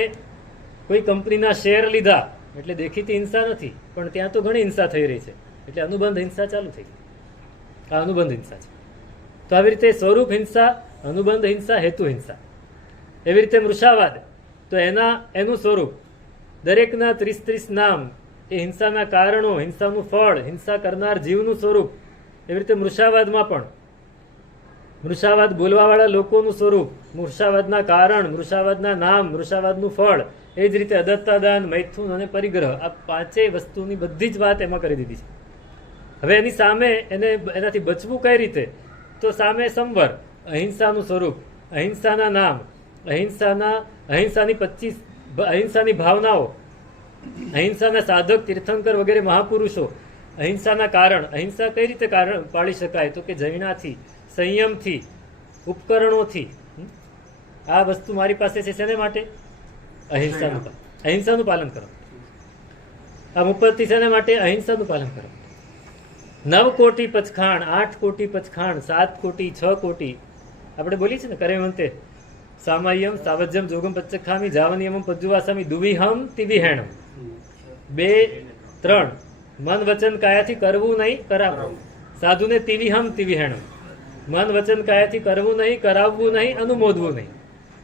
કોઈ કંપનીના શેર લીધા એટલે દેખીતી હિંસા નથી, પણ ત્યાં તો ઘણી હિંસા થઈ રહી છે, એટલે અનુબંધ હિંસા ચાલુ થઈ ગઈ. આ અનુબંધ હિંસા છે. તો આવી રીતે સ્વરૂપ હિંસા, અનુબંધ હિંસા, હેતુ હિંસા. એવી રીતે મૃષાવાદ, તો એનું સ્વરૂપ દરેકના 30 નામ, એ હિંસાના કારણો, હિંસાનું ફળ, હિંસા કરનાર જીવનું સ્વરૂપ. એવી રીતે મૃષાવાદમાં પણ મૃષાવાદ બોલવાવાળા લોકોનું સ્વરૂપ, મૃષાવાદના કારણ, મૃષાવાદના નામ, મૃષાવાદનું ફળ. એ જ રીતે અદત્તાદાન, મૈથુન અને પરિગ્રહ, આ 5 વસ્તુની બધી જ વાત એમાં કરી દીધી છે. હવે એની સામે એનાથી બચવું કઈ રીતે? તો સામે સંવર, અહિંસાનું સ્વરૂપ, અહિંસાના નામ, અહિંસાની ભાવનાઓ, અહિંસાના સાધક, તીર્થંકર વગેરે મહાપુરુષો, અહિંસાના કારણ. અહિંસા કઈ રીતે કારણ પાળી શકાય? તો કે જૈનાથી, સંયમથી, ઉપકરણોથી. આ વસ્તુ મારી પાસે છે શેને માટે? અહિંસાનું પાલન કરો. આ મુપત્તિ શેને માટે? અહિંસાનું પાલન કરો. 9 કોટી પચખાણ, 8 કોટી પચખાણ, 7 કોટી, 6 કોટી. આપણે બોલીએ છીએ ને, કરેવંતે સામાયમ સાવજ્યમ જોગમ પચ્ચખામી જાવનિયમમ પજ્જુવાસામી દુવિહમ તિવિહેણમ. 2, 3 મન વચન કાયાથી કરવું નહીં, કરાવવું. સાધુને તિવિહમ તિવિહેણમ. મન વચન કાયાથી કરવું નહીં, કરાવવું નહીં, અનુમોદવું નહીં.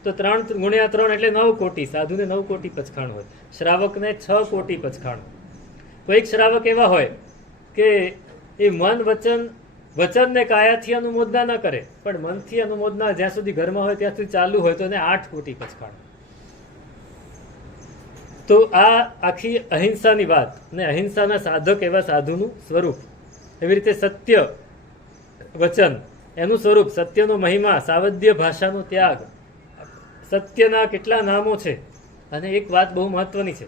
તો 3 ગુણ્યા 3 એટલે 9 કોટી. સાધુને 9 કોટી પચખાણ હોય, શ્રાવકને 6 કોટી પચખાણ. કોઈક શ્રાવક એવા હોય કે એ મન વચનને કાયાથી અનુમોદના ન કરે, પણ મનથી અનુમોદના જ્યાં સુધી ઘરમાં હોય ત્યાં સુધી ચાલુ હોય તો એને 8 કોટી પચખાણ. તો આ આખી અહિંસાની વાત ને અહિંસાના સાધક એવા સાધુનું સ્વરૂપ. એવી રીતે સત્ય વચન એનું સ્વરૂપ, સત્યનો મહિમા, સાવધ્ય ભાષાનો ત્યાગ. સત્યના કેટલા નામો છે. અને એક વાત બહુ મહત્વની છે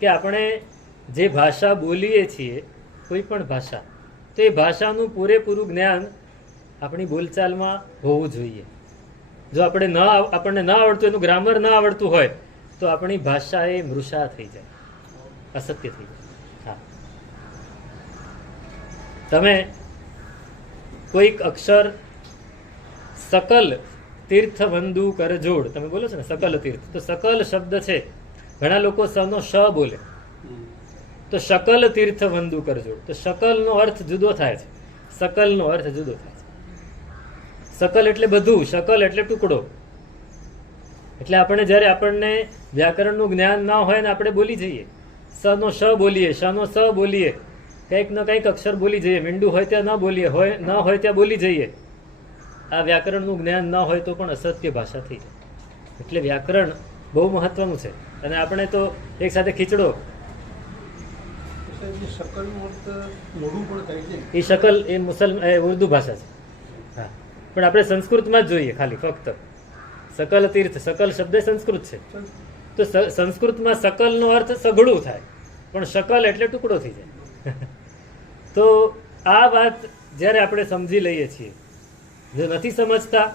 કે આપણે જે ભાષા બોલીએ છીએ, કોઈ પણ ભાષા, તો એ ભાષાનું પૂરેપૂરું જ્ઞાન આપણી બોલચાલમાં હોવું જોઈએ. જો આપણને ન આવડતું, એનું ગ્રામર ન આવડતું હોય તો આપણી ભાષા એ મૃષા થઈ જાય, અસત્ય થઈ જાય. હા, તમે કોઈક અક્ષર સકલ તીર્થ વંદુ કરજોડ, તમે બોલો છો ને સકલ તીર્થ, તો સકલ શબ્દ છે. ઘણા લોકો સનો શ બોલે, તો શકલ તીર્થ વંદુ કરજોડ. તો શકલનો અર્થ જુદો થાય છે, સકલનો અર્થ જુદો થાય છે. સકલ એટલે બધું, શકલ એટલે ટુકડો. એટલે જ્યારે આપણને વ્યાકરણનું જ્ઞાન ના હોય ને આપણે બોલી જઈએ, સનો શ બોલીએ, શનો સ બોલીએ, કંઈક ન કંઈક અક્ષર બોલી જઈએ, મીંડું હોય ત્યાં ન બોલીએ, ન હોય ત્યાં બોલી જઈએ. આ વ્યાકરણનું જ્ઞાન ન હોય તો પણ અસત્ય ભાષા થઈ જાય. એટલે વ્યાકરણ બહુ મહત્વનું છે. અને આપણે તો એક સાથે ખીચડો, એ શકલ એ ઉર્દુ ભાષા છે. હા, પણ આપણે સંસ્કૃતમાં જ જોઈએ ખાલી ફક્ત. સકલ તીર્થ, સકલ શબ્દ સંસ્કૃત છે. તો સંસ્કૃતમાં સકલનો અર્થ સઘળું થાય, પણ શકલ એટલે ટુકડો થઈ જાય. તો આ વાત જ્યારે આપણે સમજી લઈએ છીએ, જો નથી સમજતા,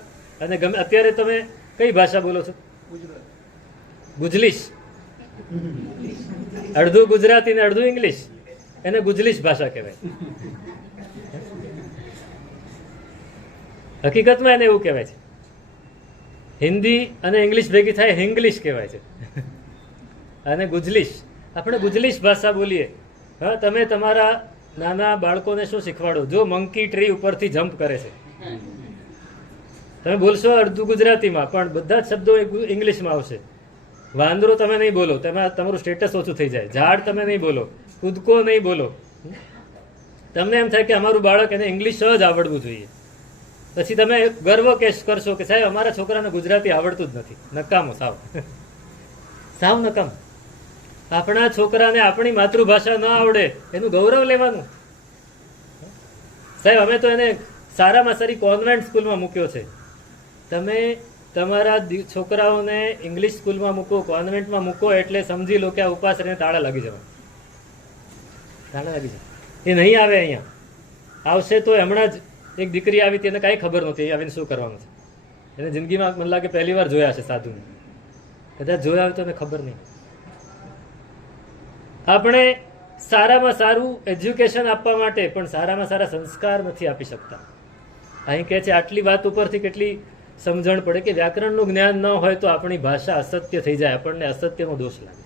અને અત્યારે તમે કઈ ભાષા બોલો છો? ગુજલીશ. અડધું ગુજરાતી ને અડધું ઇંગ્લિશ, એને ગુજલીશ ભાષા કહેવાય. હકીકતમાં એને એવું કહેવાય છે. હિન્દી અને ઇંગ્લિશ ભેગી થાય હિંગ્લિશ કહેવાય છે. અને ગુજલીશ, આપણે ગુજલીશ ભાષા બોલીએ. હા, તમે તમારા નાના બાળકોને શું શીખવાડો? જો મંકી ટ્રી ઉપરથી જમ્પ કરે છે, તમે બોલશો અડધું ગુજરાતીમાં, પણ બધા જ શબ્દો ઇંગ્લિશમાં આવશે. વાંદરો તમે નહીં બોલો, તમારું સ્ટેટસ ઓછું થઈ જાય. ઝાડ તમે નહીં બોલો, કૂદકો નહીં બોલો. તમને એમ થાય કે અમારું બાળક, એને ઇંગ્લિશ જ આવડવું જોઈએ. પછી તમે ગર્વ કેશ કરશો કે સાહેબ અમારા છોકરાને ગુજરાતી આવડતું જ નથી. નકામો સાવ સાવ નકામ. આપણા છોકરાને આપણી માતૃભાષા ન આવડે એનું ગૌરવ લેવાનું. સાહેબ અમે તો એને સારામાં સારી કોન્વેન્ટ સ્કૂલમાં મૂક્યો છે. તમે તમારા છોકરાઓને ઇંગ્લિશ સ્કૂલમાં મૂકો, કોન્વેન્ટમાં મૂકો એટલે સમજી લો કે આ ઉપાશ્રયને તાળા લાગી જવા. તાળા લાગી જાય. એ નહીં આવે અહીંયા. આવશે તો હમણાં જ એક દીકરી આવી હતી, એને કાંઈ ખબર નહોતી આવીને શું કરવાનું છે. એને જિંદગીમાં મને લાગે પહેલી વાર જોયા છે સાધુને. કદાચ જોયા હોય તો એને ખબર નહીં. આપણે સારામાં સારું એજ્યુકેશન આપવા માટે પણ સારામાં સારા સંસ્કાર નથી આપી શકતા. અહીં કહે છે આટલી વાત ઉપરથી કેટલી સમજણ પડે કે વ્યાકરણનું જ્ઞાન ન હોય તો આપણી ભાષા અસત્ય થઈ જાય, આપણને અસત્યનો દોષ લાગે.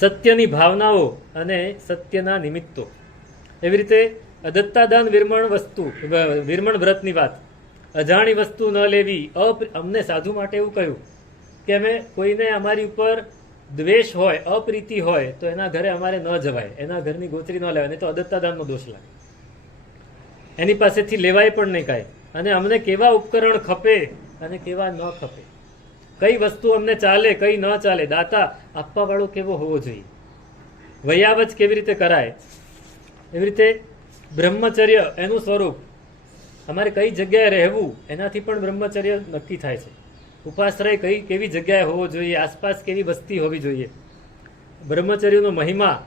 સત્યની ભાવનાઓ અને સત્યના નિમિત્તો. એવી રીતે અદત્તાદાન વિરમણ વ્રતની વાત, અજાણી વસ્તુ ન લેવી. અમને સાધુ માટે એવું કહ્યું કે અમે કોઈને અમારી ઉપર દ્વેષ હોય, અપ્રીતિ હોય તો એના ઘરે અમારે ન જવાય, એના ઘરની ગોચરી ન લેવાય, નહીં તો અદત્તાદાનનો દોષ લાગે. એની પાસેથી લેવાય પણ નહીં કાંઈ. અને અમને કેવા ઉપકરણ ખપે અને કેવા ન ખપે, કઈ વસ્તુ અમને ચાલે કઈ ન ચાલે, દાતા આપવા વાળો કેવો હોવો જોઈએ, વૈયાવચ કેવી રીતે કરાય. એવી રીતે બ્રહ્મચર્ય એનું સ્વરૂપ, અમારે કઈ જગ્યાએ રહેવું એનાથી પણ બ્રહ્મચર્ય નક્કી થાય છે. ઉપાશ્રય કેવી જગ્યાએ હોવો જોઈએ, આસપાસ કેવી વસ્તી હોવી જોઈએ. બ્રહ્મચર્યનો મહિમા.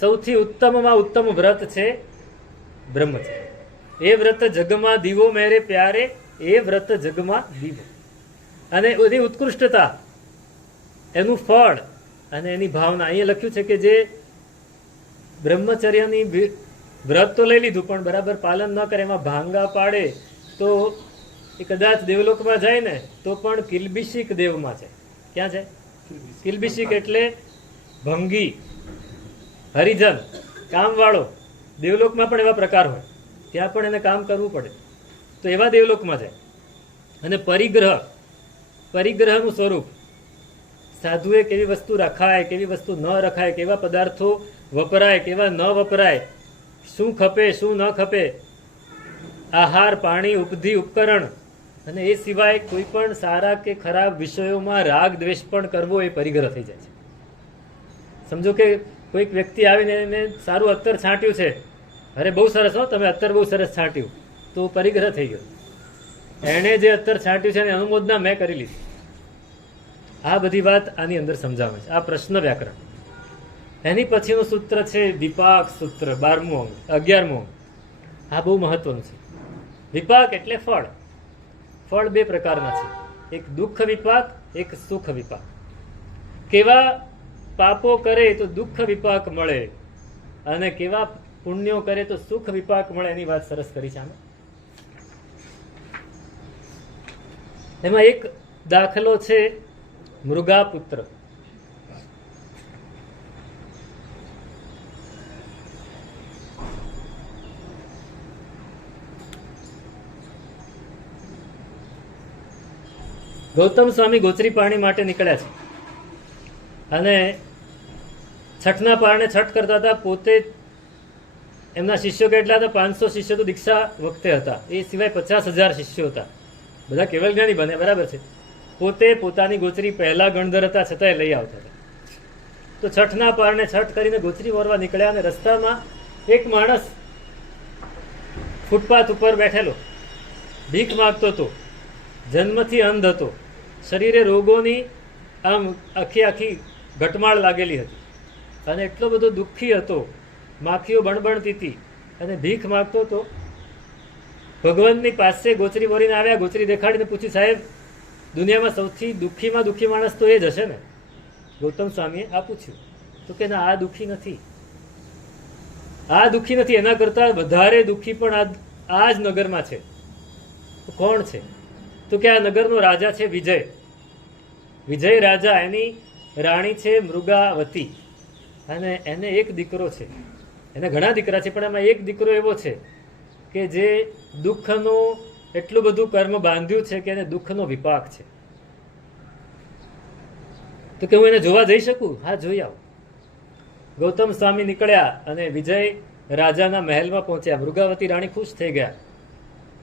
સૌથી ઉત્તમમાં ઉત્તમ વ્રત છે બ્રહ્મચર્ય. એ વ્રત જગમાં દીવો મેરે પ્યારે, એ વ્રત જગમાં દીવો. અને એની ઉત્કૃષ્ટતા, એનું ફળ અને એની ભાવના. અહીંયા લખ્યું છે કે જે બ્રહ્મચર્યની વ્રત તો લઈ લીધું પણ બરાબર પાલન ન કરે, એમાં ભાંગા પાડે તો એ કદાચ દેવલોકમાં જાય ને તો પણ કિલ્બિશિક દેવમાં છે. ક્યાં છે? કિલ્બિશિક એટલે ભંગી, હરિજન, કામવાળો. દેવલોકમાં પણ એવા પ્રકાર હોય, ત્યાં પણ એને કામ કરવું પડે, તો એવા દેવલોકમાં જાય. અને પરિગ્રહનું સ્વરૂપ, સાધુએ કેવી વસ્તુ રખાય, કેવી વસ્તુ ન રખાય, કેવા પદાર્થો વપરાય, કેવા ન વપરાય, શું ખપે શું ન ખપે, આહાર, પાણી, ઉપધિ, ઉપકરણ. અને એ સિવાય કોઈ પણ સારા કે ખરાબ વિષયોમાં રાગ દ્વેષ પણ કરવો એ પરિગ્રહ થઈ જાય છે. સમજો કે કોઈક વ્યક્તિ આવીને એને સારું અત્તર છાંટ્યું છે, અરે બહુ સરસ હો, તમે અત્તર બહુ સરસ છાંટ્યું, તો પરિગ્રહ થઈ ગયો. એણે જે અત્તર છાંટ્યું છે એની અનુમોદના મેં કરી લીધી. આ બધી વાત આની અંદર સમજાવે છે. આ પ્રશ્ન વ્યાકરણ. એની પછીનું સૂત્ર છે વિપાક સૂત્ર, 12મું અંગ, 11મું અંગ. આ બહુ મહત્વનું છે. વિપાક એટલે ફળ. ફળ બે પ્રકારના છે, એક દુઃખ વિપાક, એક સુખ વિપાક. કેવા પાપો કરે તો દુઃખ વિપાક મળે અને કેવા પુણ્યો કરે તો સુખ વિપાક મળે. એની વાત સરસ કરી છે આમાં. એમાં એક દાખલો છે મૃગાપુત્ર. ગૌતમ સ્વામી ગોચરી પાણી માટે નીકળ્યા છે અને છઠના પારણે છઠ કરતા હતા. પોતે, એમના શિષ્યો કેટલા હતા? 500 શિષ્યો તો દીક્ષા વખતે હતા. એ સિવાય 50,000 શિષ્યો હતા. બધા કેવલ જ્ઞાની બને, બરાબર છે. પોતે પોતાની ગોચરી પહેલા ગણધર હતા છતાંય લઈ આવતા હતા. તો છઠના પારણે છઠ કરીને ગોચરી વરવા નીકળ્યા અને રસ્તામાં એક માણસ ફૂટપાથ ઉપર બેઠેલો ભીખ માગતો હતો. જન્મથી અંધ હતો, શરીરે રોગોની આમ આખી ઘટમાળ લાગેલી હતી અને એટલો બધો દુઃખી હતો, માખીઓ બણબણતી હતી અને ભીખ માગતો હતો. ભગવાનની પાસે ગોચરી વરીને આવ્યા, ગોચરી દેખાડીને પૂછી, સાહેબ દુનિયામાં સૌથી દુઃખીમાં દુઃખી માણસ તો એ જ હશે ને? ગૌતમ સ્વામીએ આ પૂછ્યું. તો કે ના, આ દુઃખી નથી, આ દુઃખી નથી, એના કરતાં વધારે દુઃખી પણ આ જ નગરમાં છે. તો કોણ છે? તો કે આ નગરનો રાજા છે વિજય. વિજય રાજા, એની રાણી છે મૃગાવતી અને એને એક દીકરો છે. એને ઘણા દીકરા છે પણ એમાં એક દીકરો એવો છે કે જે દુઃખનું એટલું બધું કર્મ બાંધ્યું છે કે એને દુઃખનો વિપાક છે. તો કે હું એને જોવા જઈ શકું? હા, જોઈ આવો. ગૌતમ સ્વામી નીકળ્યા અને વિજય રાજાના મહેલમાં પહોંચ્યા. મૃગાવતી રાણી ખુશ થઈ ગયા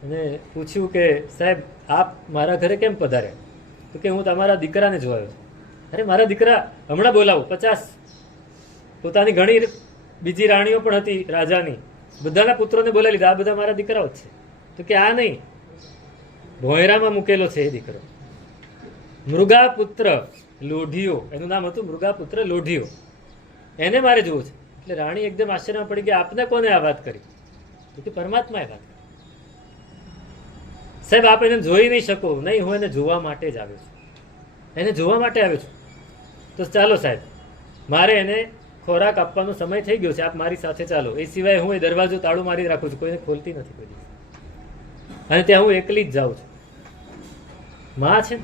અને પૂછ્યું કે સાહેબ આપ મારા ઘરે કેમ પધાર્યા? તો કે હું તમારા દીકરાને જોયો છું. અરે મારા દીકરા હમણાં બોલાવું. 50 પોતાની ઘણી બીજી રાણીઓ પણ હતી રાજાની, બધાના પુત્રોને બોલાવી લીધા. આ બધા મારા દીકરાઓ જ છે. તો કે આ નહીં, ભોંયરામાં મૂકેલો છે એ દીકરો. મૃગાપુત્ર લોઢિયો, એનું નામ હતું મૃગાપુત્ર લોઢિયો, એને મારે જોવું છે. એટલે રાણી એકદમ આશ્ચર્યમાં પડી ગઈ, આપને કોને આ વાત કરી? તો કે પરમાત્માએ વાત કરી. સાહેબ આપ એને જોઈ નહીં શકો. નહીં, હું એને જોવા માટે જ આવ્યો છું, એને જોવા માટે આવ્યો છું. તો ચાલો સાહેબ, મારે એને ખોરાક આપવાનો સમય થઈ ગયો છે, આપ મારી સાથે ચાલો. એ સિવાય હું એ દરવાજો તાળું મારી રાખું છું, કોઈને ખોલતી નથી કોઈ દિવસ. અને ત્યાં હું એકલી જ જાઉં છું. માં છે,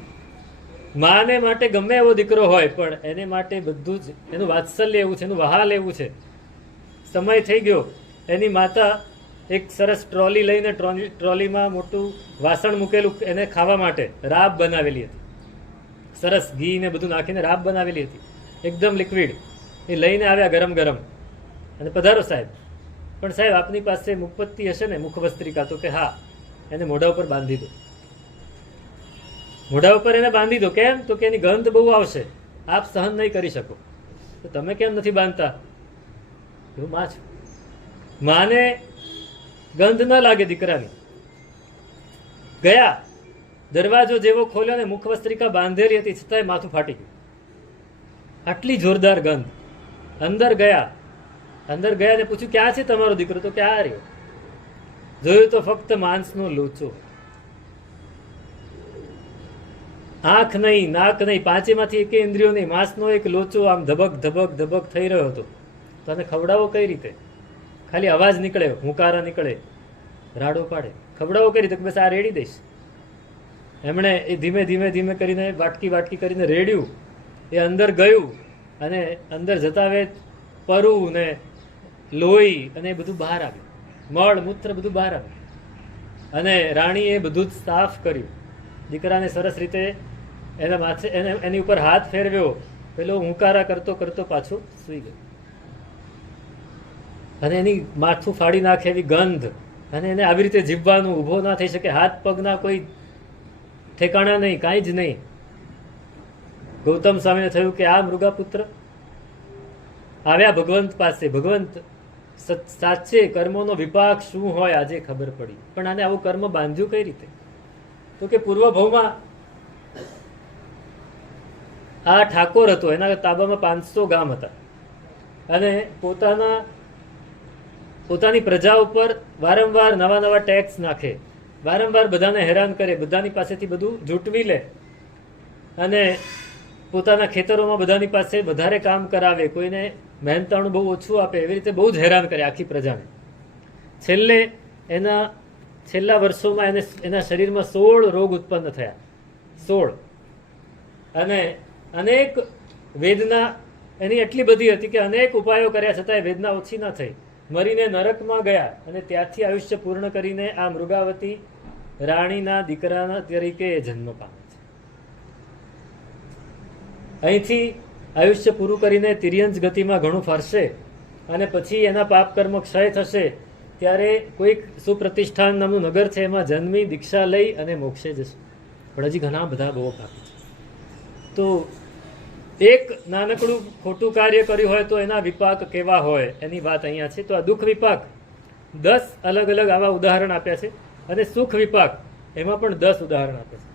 માને માટે ગમે એવો દીકરો હોય, પણ એને માટે બધું જ એનું વાત્સલ્ય એવું છે, એનું વહાલ એવું છે. સમય થઈ ગયો. એની માતા એક સરસ ટ્રોલી લઈને, ટ્રોલીમાં મોટું વાસણ મૂકેલું એને ખાવા માટે રાબ બનાવેલી હતી. સરસ ઘી ને બધું નાખીને રાબ બનાવેલી હતી, એકદમ લિક્વિડ. એ લઈને આવ્યા ગરમ ગરમ અને પધારો સાહેબ. પણ સાહેબ આપની પાસે મુખપત્તી હશે ને, મુખવસ્ત્રિકા? તો કે હા. એને મોઢા ઉપર બાંધી દો. મોઢા ઉપર એને બાંધી દો. કેમ? તો કે એની ગંધ બહુ આવશે, આપ સહન નહીં કરી શકો. તો તમે કેમ નથી બાંધતા? હું માં છું. માને ગંધ ન લાગે દીકરાની. ગયા, દરવાજો જેવો ખોલ્યો ને મુખવસ્ત્રિકા બાંધેલી હતી, છતાંય માથું ફાટી ગયું. આટલી જોરદાર ગંધ. અંદર ગયા ને પૂછ્યું ક્યાં છે તમારો દીકરો? તો કે આ રહ્યો. જોયું તો ફક્ત માંસનો લોચો, આંખ નહીં, નાક નહીં, પાંચેમાંથી એકે ઇન્દ્રિયો નહીં, માંસનો એક લોચો આમ ધબક ધબક ધબક થઈ રહ્યો હતો. તો આને ખવડાવો કઈ રીતે? ખાલી અવાજ નીકળે, હુંકારા નીકળે, રાડો પાડે. ખવડાવો કઈ રીતે? બસ આ રેડી દઈશ. એમણે એ ધીમે ધીમે ધીમે કરીને વાટકી કરીને રેડ્યું. એ અંદર ગયું અને અંદર જતા વેત પરુ ને લોહી અને એ બધું બહાર આવ્યું. મળ મૂત્ર બધું બહાર આવ્યું. અને રાણીએ બધું જ સાફ કર્યું. દીકરાને સરસ રીતે એના માથે એની ઉપર હાથ ફેરવ્યો. પેલો હુંકારા કરતો કરતો પાછો સૂઈ ગયો. અને એની માથું ફાડી નાખે એવી ગંધ, અને એને આવી રીતે જીવવાનું, ઊભો ના થઈ શકે, હાથ પગના કોઈ ઠેકાણા નહીં, કાંઈ જ નહીં. ગૌતમ સ્વામીને થયું કે આ મૃગાપુત્ર આવ્યા ભગવંત પાસે. ભગવંત સાચે કર્મોનો વિપાક શું હોય આજે ખબર પડી. પણ આને આવું કર્મ બાંધ્યું કઈ રીતે? તો કે પૂર્વ ભવમાં આ ઠાકોર હતો, એના તાબામાં 500 ગામ હતા, અને પોતાની પ્રજા ઉપર વારંવાર નવા ટેક્સ નાખે, વારંવાર બધાને હેરાન કરે, બધાની પાસેથી બધું જૂટવી લે, અને પોતાના ખેતરોમાં બધાની પાસે વધારે કામ કરાવે, કોઈને મહેનતાણું બહુ ઓછું આપે, એવી રીતે બહુ જ હેરાન કરે આખી પ્રજાને. છેલ્લે છેલ્લા વર્ષોમાં એના શરીરમાં 16 રોગ ઉત્પન્ન થયા. 16. અને અનેક વેદના એની એટલી બધી હતી કે અનેક ઉપાયો કર્યા છતાંય વેદના ઓછી ના થઈ. મરીને નરકમાં ગયા અને ત્યાંથી આયુષ્ય પૂર્ણ કરીને આ મૃગાવતી રાણીના દીકરાના તરીકે જન્મ પામે છે. અહીંથી આયુષ્ય પૂરું કરીને તિર્યંજ ગતિમાં ઘણું ફરશે, અને પછી એના પાપ કર્મ ક્ષય થશે. ત્યારે કોઈક સુપ્રતિષ્ઠાન નામનું નગર છે, એમાં જન્મી દીક્ષા લઈ અને મોક્ષે જશે. પણ હજી ઘણા બધા બહુ બાકી છે. તો એક નાનકડું ખોટું કાર્ય કર્યું હોય તો એના વિપાક કેવા હોય એની વાત અહીંયા છે. તો આ દુઃખ વિપાક 10 અલગ અલગ આવા ઉદાહરણ આપ્યા છે, અને સુખ વિપાક એમાં પણ 10 ઉદાહરણ આપ્યા છે.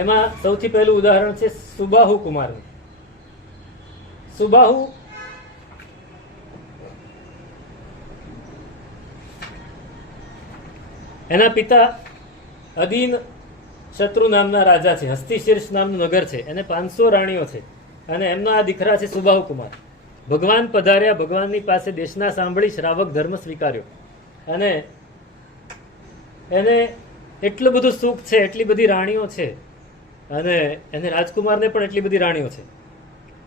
એમાં સૌથી પહેલું ઉદાહરણ છે સુબાહુ કુમારનું. સુબાહુ એના પિતા અદીન શત્રુ નામના રાજા છે. હસ્તિશીર્ષ નામનું નગર છે, એને 500 રાણીઓ છે, અને એમના આ દીકરા છે સુબાહુ કુમાર. ભગવાન પધાર્યા, ભગવાનની પાસે દેશના સાંભળી શ્રાવક ધર્મ સ્વીકાર્યો, અને એને એટલું બધું સુખ છે, એટલી બધી રાણીઓ છે, અને એને રાજકુમારને પણ એટલી બધી રાણીઓ છે.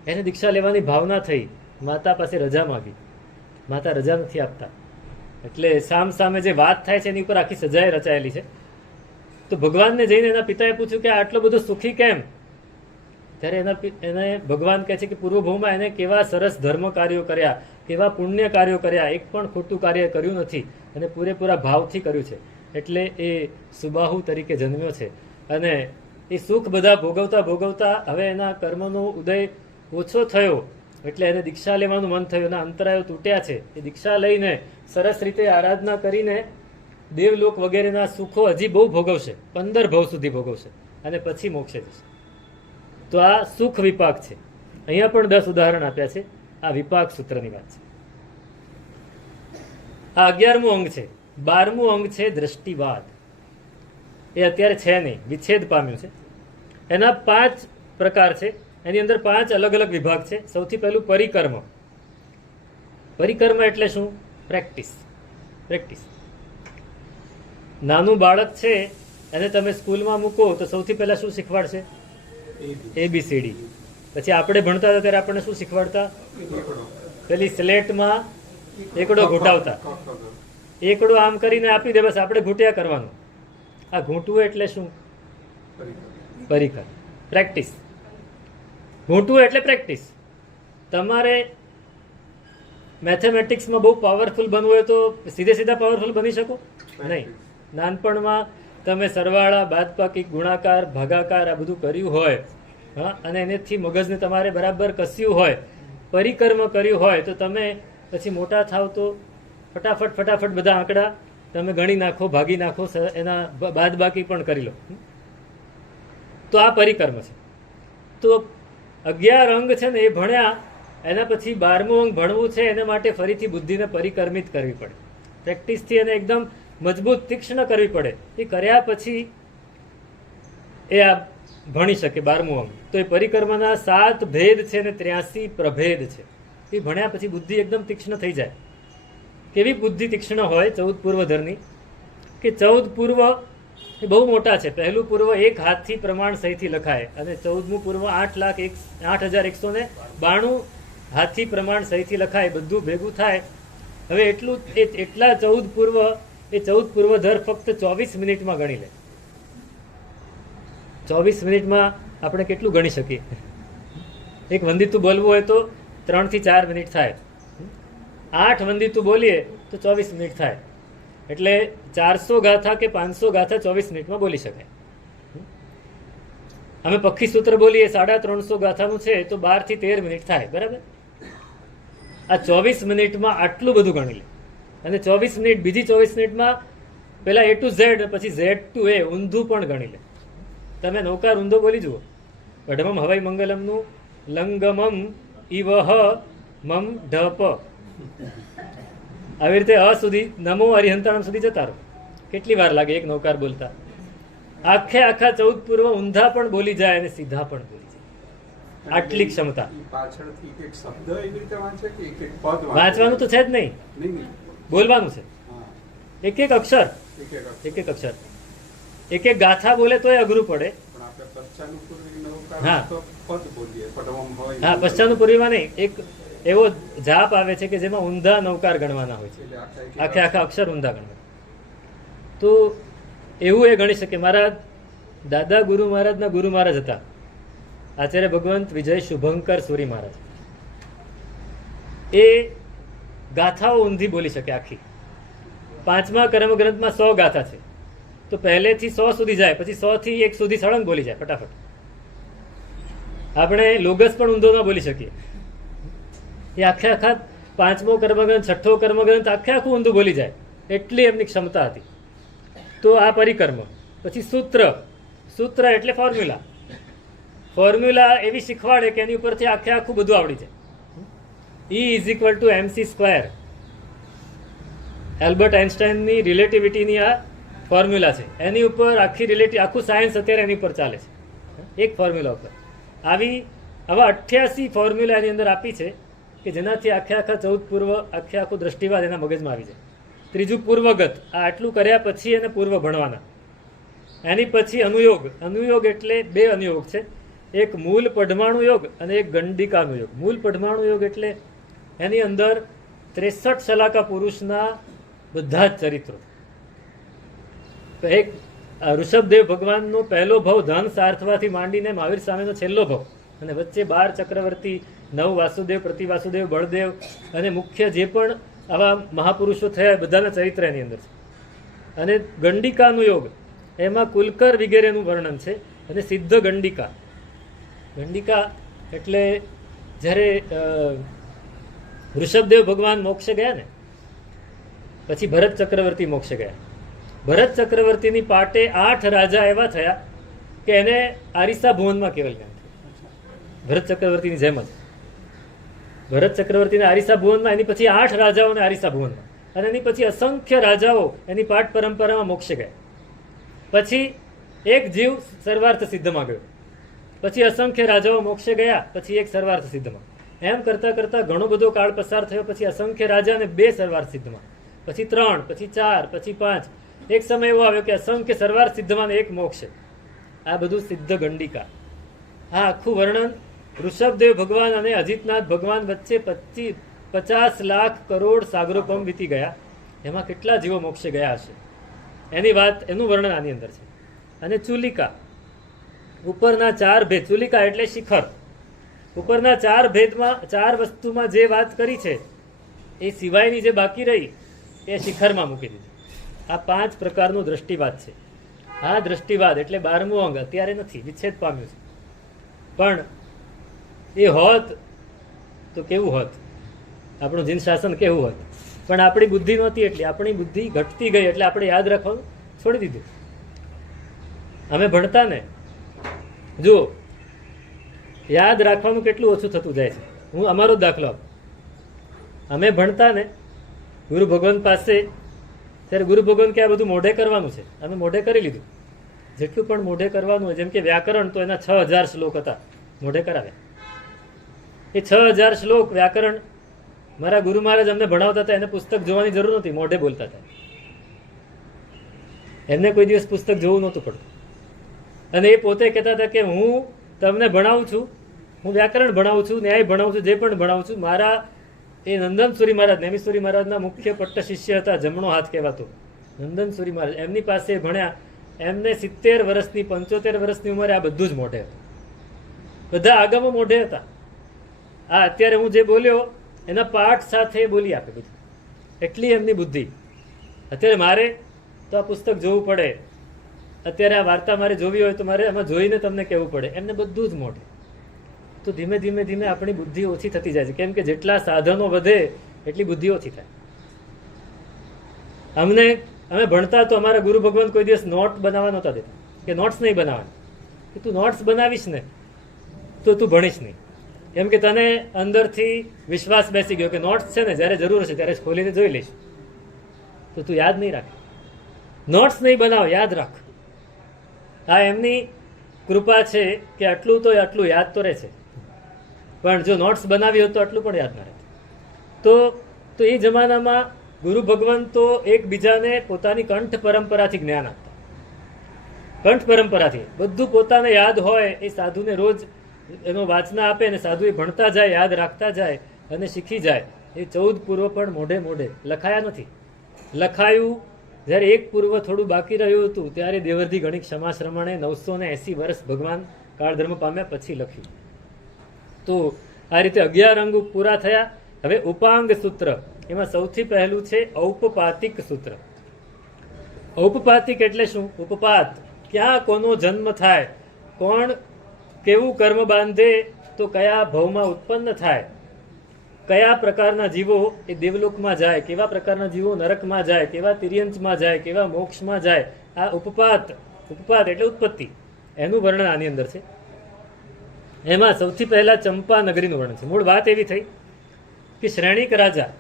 એને દીક્ષા લેવાની ભાવના થઈ. માતા પાસે રજા માંગી, માતા રજા નથી આપતા. એટલે સામે જે વાત થાય છે એની ઉપર આખી સજાએ રચાયેલી છે. તો ભગવાનને જઈને એના પિતાએ પૂછ્યું કે આટલો બધો સુખી કેમ? ત્યારે એને ભગવાન કહે છે કે પૂર્વ ભવમાં એને કેવા સરસ ધર્મ કાર્યો કર્યા, કેવા પુણ્ય કાર્યો કર્યા, એક પણ ખોટું કાર્ય કર્યું નથી અને પૂરેપૂરા ભાવથી કર્યું છે, એટલે એ સુબાહુ તરીકે જન્મ્યો છે. અને એ સુખ બધા ભોગવતા ભોગવતા હવે એના કર્મનો ઉદય ઓછો થયો, એટલે એને દીક્ષા લેવાનું મન થયું, એના અંતરાયો તૂટ્યા છે. એ દીક્ષા લઈને સરસ રીતે આરાધના કરીને દેવલોક વગેરેના સુખો હજી બહુ ભોગવશે, 15 ભવ સુધી ભોગવશે અને પછી મોક્ષે જશે. તો આ સુખ વિપાક છે. અહીંયા પણ 10 ઉદાહરણ આપ્યા છે. આ વિપાક સૂત્રની વાત છે. આ 11મું અંગ છે. 12મું અંગ છે દ્રષ્ટિવાદ. એ અત્યારે છે નહીં, વિચ્છેદ પામ્યું છે. એના 5 પ્રકાર છે. એની અંદર 5 અલગ અલગ વિભાગ છે. સૌથી પહેલું પરિકર્મ. પરિકર્મ એટલે શું? પ્રેક્ટિસ. પ્રેક્ટિસ. નાનું બાળક છે એને તમે સ્કૂલમાં મૂકો તો સૌથી પહેલા શું શીખવાડશે? ABCD. પછી આપણે ભણતા હતા ત્યારે આપણને શું શીખવાડતા? પેલી સ્લેટમાં એકડો ઘૂંટાવતા. એકડો આમ કરીને આપી દે, બસ આપણે ઘૂંટ્યા કરવાનું. આ ઘૂંટવું એટલે શું? પરિકર. પ્રેક્ટિસ. ઘૂંટવું એટલે પ્રેક્ટિસ. તમારે મેથેમેટિક્સમાં બહુ પાવરફુલ બનવું હોય તો સીધા પાવરફુલ બની શકો નહીં. નાનપણમાં તમે સરવાળા, બાદબાકી, ગુણાકાર, ભાગાકાર આ બધું કર્યું હોય, હા, અને એનેથી મગજને તમારે બરાબર કસ્યું હોય, પરિકર્મ કર્યું હોય, તો તમે પછી મોટા થાવ તો ફટાફટ બધા આંકડા તમે ગણી નાખો, ભાગી નાખો, એના બાદબાકી પણ કરી લો. તો આ પરિકર્મ છે. તો 11 અંગ છે ને એ ભણ્યા, એના પછી 12મું અંગ ભણવું છે, એને માટે ફરીથી બુદ્ધિને પરિકર્મિત કરવી પડે. પ્રેક્ટિસથી એને એકદમ મજબૂત, તીક્ષ્ણ કરવી પડે. એ કર્યા પછી એ આ ભણી શકે 12મું અંગ. તો એ પરિકર્મના 7 ભેદ છે અને 83 પ્રભેદ છે. એ ભણ્યા પછી બુદ્ધિ એકદમ તીક્ષ્ણ થઈ જાય. કેવી બુદ્ધિ તીક્ષ્ણ હોય 14 પૂર્વધરની? કે 14 પૂર્વ એ બહુ મોટા છે. પહેલું પૂર્વ 1 હાથથી પ્રમાણ સહીથી લખાય અને 14મું પૂર્વ 8,0192 હાથથી પ્રમાણ સહીથી લખાય. બધું ભેગું થાય. હવે એટલા 14 પૂર્વ, એ 14 પૂર્વધર ફક્ત 24 મિનિટમાં ગણી લે. 24 મિનિટમાં આપણે કેટલું ગણી શકીએ? એક વંદિતું બોલવું હોય તો 3 થી 4 મિનિટ થાય. 8 વંદિતું બોલીએ તો 24 મિનિટ થાય. એટલે 400 ગાથા કે 500 ગાથા 24 મિનિટમાં બોલી શકાય. અમે પક્ષી સૂત્ર બોલીએ 350 ગાથાનું છે તો 12 થી 13 મિનિટ થાય. બરાબર? આ 24 મિનિટમાં આટલું બધું ગણી લે. અને 24 મિનિટ, બીજી 24 મિનિટમાં પેલા A to Z, પછી Z to A ઊંધું પણ ગણી લે. તમે નૌકાર ઊંધો બોલી જુઓ. વઢમમ હવાઈ મંગલમનું લંગમમ ઇવહ મમ ઢપ, આવી રીતે અ સુધી, નમો અરિહંતાણમ સુધી જતા રહો. કેટલી વાર લાગે એક નૌકાર બોલતા? આખા 14 પૂર્વ ઊંધા પણ બોલી જાય અને સીધા પણ બોલી જાય. આટલી ક્ષમતા. વાંચવાનું તો છે જ નહીં, બોલવાનું છે. એક અક્ષર, એક ગાથા બોલે તોય અઘરું પડે. હા, પશ્ચાનું પૂર્વીમાં નહીં. એક એવો જાપ આવે છે કે જેમાં ઊંધા નૌકાર ગણવાના હોય છે. આખા અક્ષર ઊંધા ગણવા. તો એવું એ ગણી શકે. મારા દાદા ગુરુ મહારાજના ગુરુ મહારાજ હતા આચાર્ય ભગવંત વિજય શુભંકર સુરી મહારાજ. એ ગાથાઓ ઊંધી બોલી શકે આખી. 5મા કર્મગ્રંથમાં 100 ગાથા છે. તો પહેલેથી 100 સુધી જાય, પછી 100 થી 1 સુધી સળંગ બોલી જાય ફટાફટ. આપણે લોગસ પણ ઊંધો ન બોલી શકીએ. એ આખા 5મો કર્મગ્રંથ, 6ઠ્ઠો કર્મગ્રંથ આખું ઊંધું બોલી જાય, એટલી એમની ક્ષમતા હતી. તો આ પરિકર્મ. પછી સૂત્ર એટલે ફોર્મ્યુલા એવી શીખવાડે કે એની ઉપરથી આખું બધું આવડી જાય. E = mc². એલ્બર્ટ આઇન્સ્ટાઈનની રિલેટિવિટીની આ ફોર્મ્યુલા છે. એની ઉપર આખું સાયન્સ અત્યારે એની ઉપર ચાલે છે, એક ફોર્મ્યુલા ઉપર. આવા 88 ફોર્મ્યુલા એની અંદર આપી છે કે જેનાથી આખા 14 પૂર્વ, આખું દ્રષ્ટિવાદ એના મગજમાં આવી જાય. ત્રીજું પૂર્વગત. આટલું કર્યા પછી એને પૂર્વ ભણવાના. એની પછી અનુયોગ એટલે 2 અનુયોગ છે. એક મૂળ પઢમાણુ યોગ અને એક ગંડિકાનું યોગ. મૂળ પઢમાણુ યોગ એટલે એની અંદર 63 શલાકા પુરુષના બધા જ ચરિત્રો. તો એક ઋષભદેવ ભગવાનનો પહેલો ભવ ધન સાર્થવાથી માંડીને મહાવીર સ્વામીનો છેલ્લો ભવ, અને વચ્ચે 12 ચક્રવર્તી નવ વાસુદેવ, પ્રતિવાસુદેવ, બળદેવ અને મુખ્ય જે પણ આવા મહાપુરુષો થયા બધાના ચરિત્ર એની અંદર છે. અને ગંડિકાનું યોગ એમાં કુલકર વગેરેનું વર્ણન છે. અને સિદ્ધ ગંડિકા, ગંડિકા એટલે જ્યારે ઋષભદેવ ભગવાન મોક્ષે ગયા ને પછી ભરત ચક્રવર્તી મોક્ષે ગયા. ભરત ચક્રવર્તીની પાટે 8 રાજા એવા થયા કે એને આરિસા ભુવનમાં કેવલ જ્ઞાન થયું. ભરત ચક્રવર્તીની જેમ જ ભરત ચક્રવર્તીને આરિસા ભુવનમાં, એની પછી 8 રાજાઓને આરિસા ભુવનમાં, અને એની પછી અસંખ્ય રાજાઓ એની પાઠ પરંપરામાં મોક્ષે ગયા. પછી એક જીવ સર્વાર્થ સિદ્ધમાં ગયો, પછી અસંખ્ય રાજાઓ મોક્ષે ગયા, પછી એક સર્વાર્થ સિદ્ધમાં. એમ કરતા કરતા ઘણો બધો કાળ પસાર થયો. પછી અસંખ્ય રાજા અને 2 સર્વાર્થ સિદ્ધમાં, પછી 3, પછી 4, પછી 5. એક સમય એવો આવ્યો કે અસંખ્ય સર્વાર્થ સિદ્ધમાં એક મોક્ષ. આ બધું સિદ્ધ ગંડિકા. આ આખું વર્ણન ઋષભદેવ ભગવાન અને અજિતનાથ ભગવાન વચ્ચે 50 લાખ કરોડ સાગરોપમ વીતી ગયા. એમાં કેટલા જીવો મોક્ષે ગયા હશે એની વાત, એનું વર્ણન આની અંદર છે. અને ચુલિકા, ઉપરના 4 ભેદ. ચુલિકા એટલે શિખર. ઉપરના 4 ભેદમાં, 4 વસ્તુમાં જે વાત કરી છે એ સિવાયની જે બાકી રહી એ શિખરમાં મૂકી દીધી. આ 5 પ્રકારનું દ્રષ્ટિવાદ છે. આ દ્રષ્ટિવાદ એટલે 12મું અંગ અત્યારે નથી, વિચ્છેદ પામ્યું છે. પણ એ હોત તો કેવું હોત, આપણું જીન શાસન કેવું હોત. પણ આપણી બુદ્ધિ નહોતી, એટલે આપણી બુદ્ધિ ઘટતી ગઈ, એટલે આપણે યાદ રાખવાનું છોડી દીધું. અમે ભણતા ને, જુઓ યાદ રાખવાનું કેટલું ઓછું થતું જાય છે. હું અમારો દાખલો આપું. અમે ભણતા ને ગુરુ ભગવાન પાસે, ત્યારે ગુરુ ભગવાન કે આ બધું મોઢે કરવાનું છે. અમે મોઢે કરી લીધું. જેટલું પણ મોઢે કરવાનું હોય, જેમ કે વ્યાકરણ, તો એના 6000 શ્લોક હતા, મોઢે કરાવ્યા. એ 6000 શ્લોક વ્યાકરણ મારા ગુરુ મહારાજ અમને ભણાવતા હતા. એને પુસ્તક જોવાની જરૂર નહોતી, મોઢે બોલતા હતા. એમને કોઈ દિવસ પુસ્તક જોવું નહોતું પડતું. અને એ પોતે કહેતા હતા કે હું તમને ભણાવું છું, હું વ્યાકરણ ભણાવું છું, ન્યાય ભણાવું છું, જે પણ ભણાવું છું. મારા એ નંદનસુરી મહારાજ, નેમિસુરી મહારાજના મુખ્ય પટ્ટ શિષ્ય હતા, જમણો હાથ કહેવાતો નંદનસુરી મહારાજ. એમની પાસે ભણ્યા. એમને 70 વર્ષની, 75 વર્ષની ઉંમરે આ બધું જ મોઢે હતું. બધા આગમો મોઢે હતા. આ અત્યારે હું જે બોલ્યો એના પાઠ સાથે બોલી આપે બધું. એટલી એમની બુદ્ધિ. અત્યારે મારે તો આ પુસ્તક જોવું પડે, અત્યારે આ વાર્તા મારે જોવી હોય તો મારે એમાં જોઈને તમને કહેવું પડે. એમને બધું જ મોઢે. તો ધીમે ધીમે ધીમે આપણી બુદ્ધિ ઓછી થતી જાય છે. કેમ કે જેટલા સાધનો વધે એટલી બુદ્ધિ ઓછી થાય. અમે ભણતા તો અમારા ગુરુ ભગવાન કોઈ દિવસ નોટ બનાવવા નહોતા દેતા, કે નોટ્સ નહીં બનાવવાની. કે તું નોટ્સ બનાવીશ ને તો તું ભણીશ નહીં. કેમ કે તને અંદરથી વિશ્વાસ બેસી ગયો કે નોટ્સ છે ને જ્યારે જરૂર હશે ત્યારે ખોલીને જોઈ લઈશ, તો તું યાદ નહીં રાખ. નોટ્સ નહીં બનાવ, યાદ રાખ. આ એમની કૃપા છે કે આટલું તો આટલું યાદ તો રહે છે. પણ જો નોટ્સ બનાવી હોત તો આટલું પણ યાદ ના રહે. તો એ જમાનામાં ગુરુ ભગવાન તો એકબીજાને પોતાની કંઠ પરંપરાથી જ્ઞાન આપતા. કંઠ પરંપરાથી બધું પોતાને યાદ હોય એ સાધુને રોજ એનો વાંચના આપે, અને સાધુ એ ભણતા જાય, યાદ રાખતા જાય અને શીખી જાય. એ 14 પૂર્વ પણ મોઢે મોઢે લખાયા નથી. લખાયું જ્યારે 1 પૂર્વ થોડું બાકી રહ્યું હતું ત્યારે દેવર્ધી ગણિત ક્ષમાશ્રમણે 980 વર્ષ ભગવાન કાળધર્મ પામ્યા પછી લખ્યું. તો આ રીતે 11 અંગ પૂરા થયા. હવે ઉપાંગ સૂત્ર, એમાં સૌથી પહેલું છે ઔપપાતિક સૂત્ર. ઔપપાતિક એટલે શું? ઉપપાત, ક્યાં કોનો જન્મ થાય, કોણ કેવું કર્મ બાંધે તો કયા ભવમાં ઉત્પન્ન થાય, કયા પ્રકારના જીવો એ દેવલોકમાં જાય, કેવા પ્રકારના જીવો નરકમાં જાય, કેવા તિર્યંચમાં જાય, કેવા મોક્ષમાં જાય. આ ઉપપાત, ઉપપાત એટલે ઉત્પત્તિ, એનું વર્ણન આની અંદર છે. એમાં સૌથી પહેલા ચંપા નગરીનું વર્ણન છે. મૂળ વાત એવી થઈ કે શ્રેણીક રાજા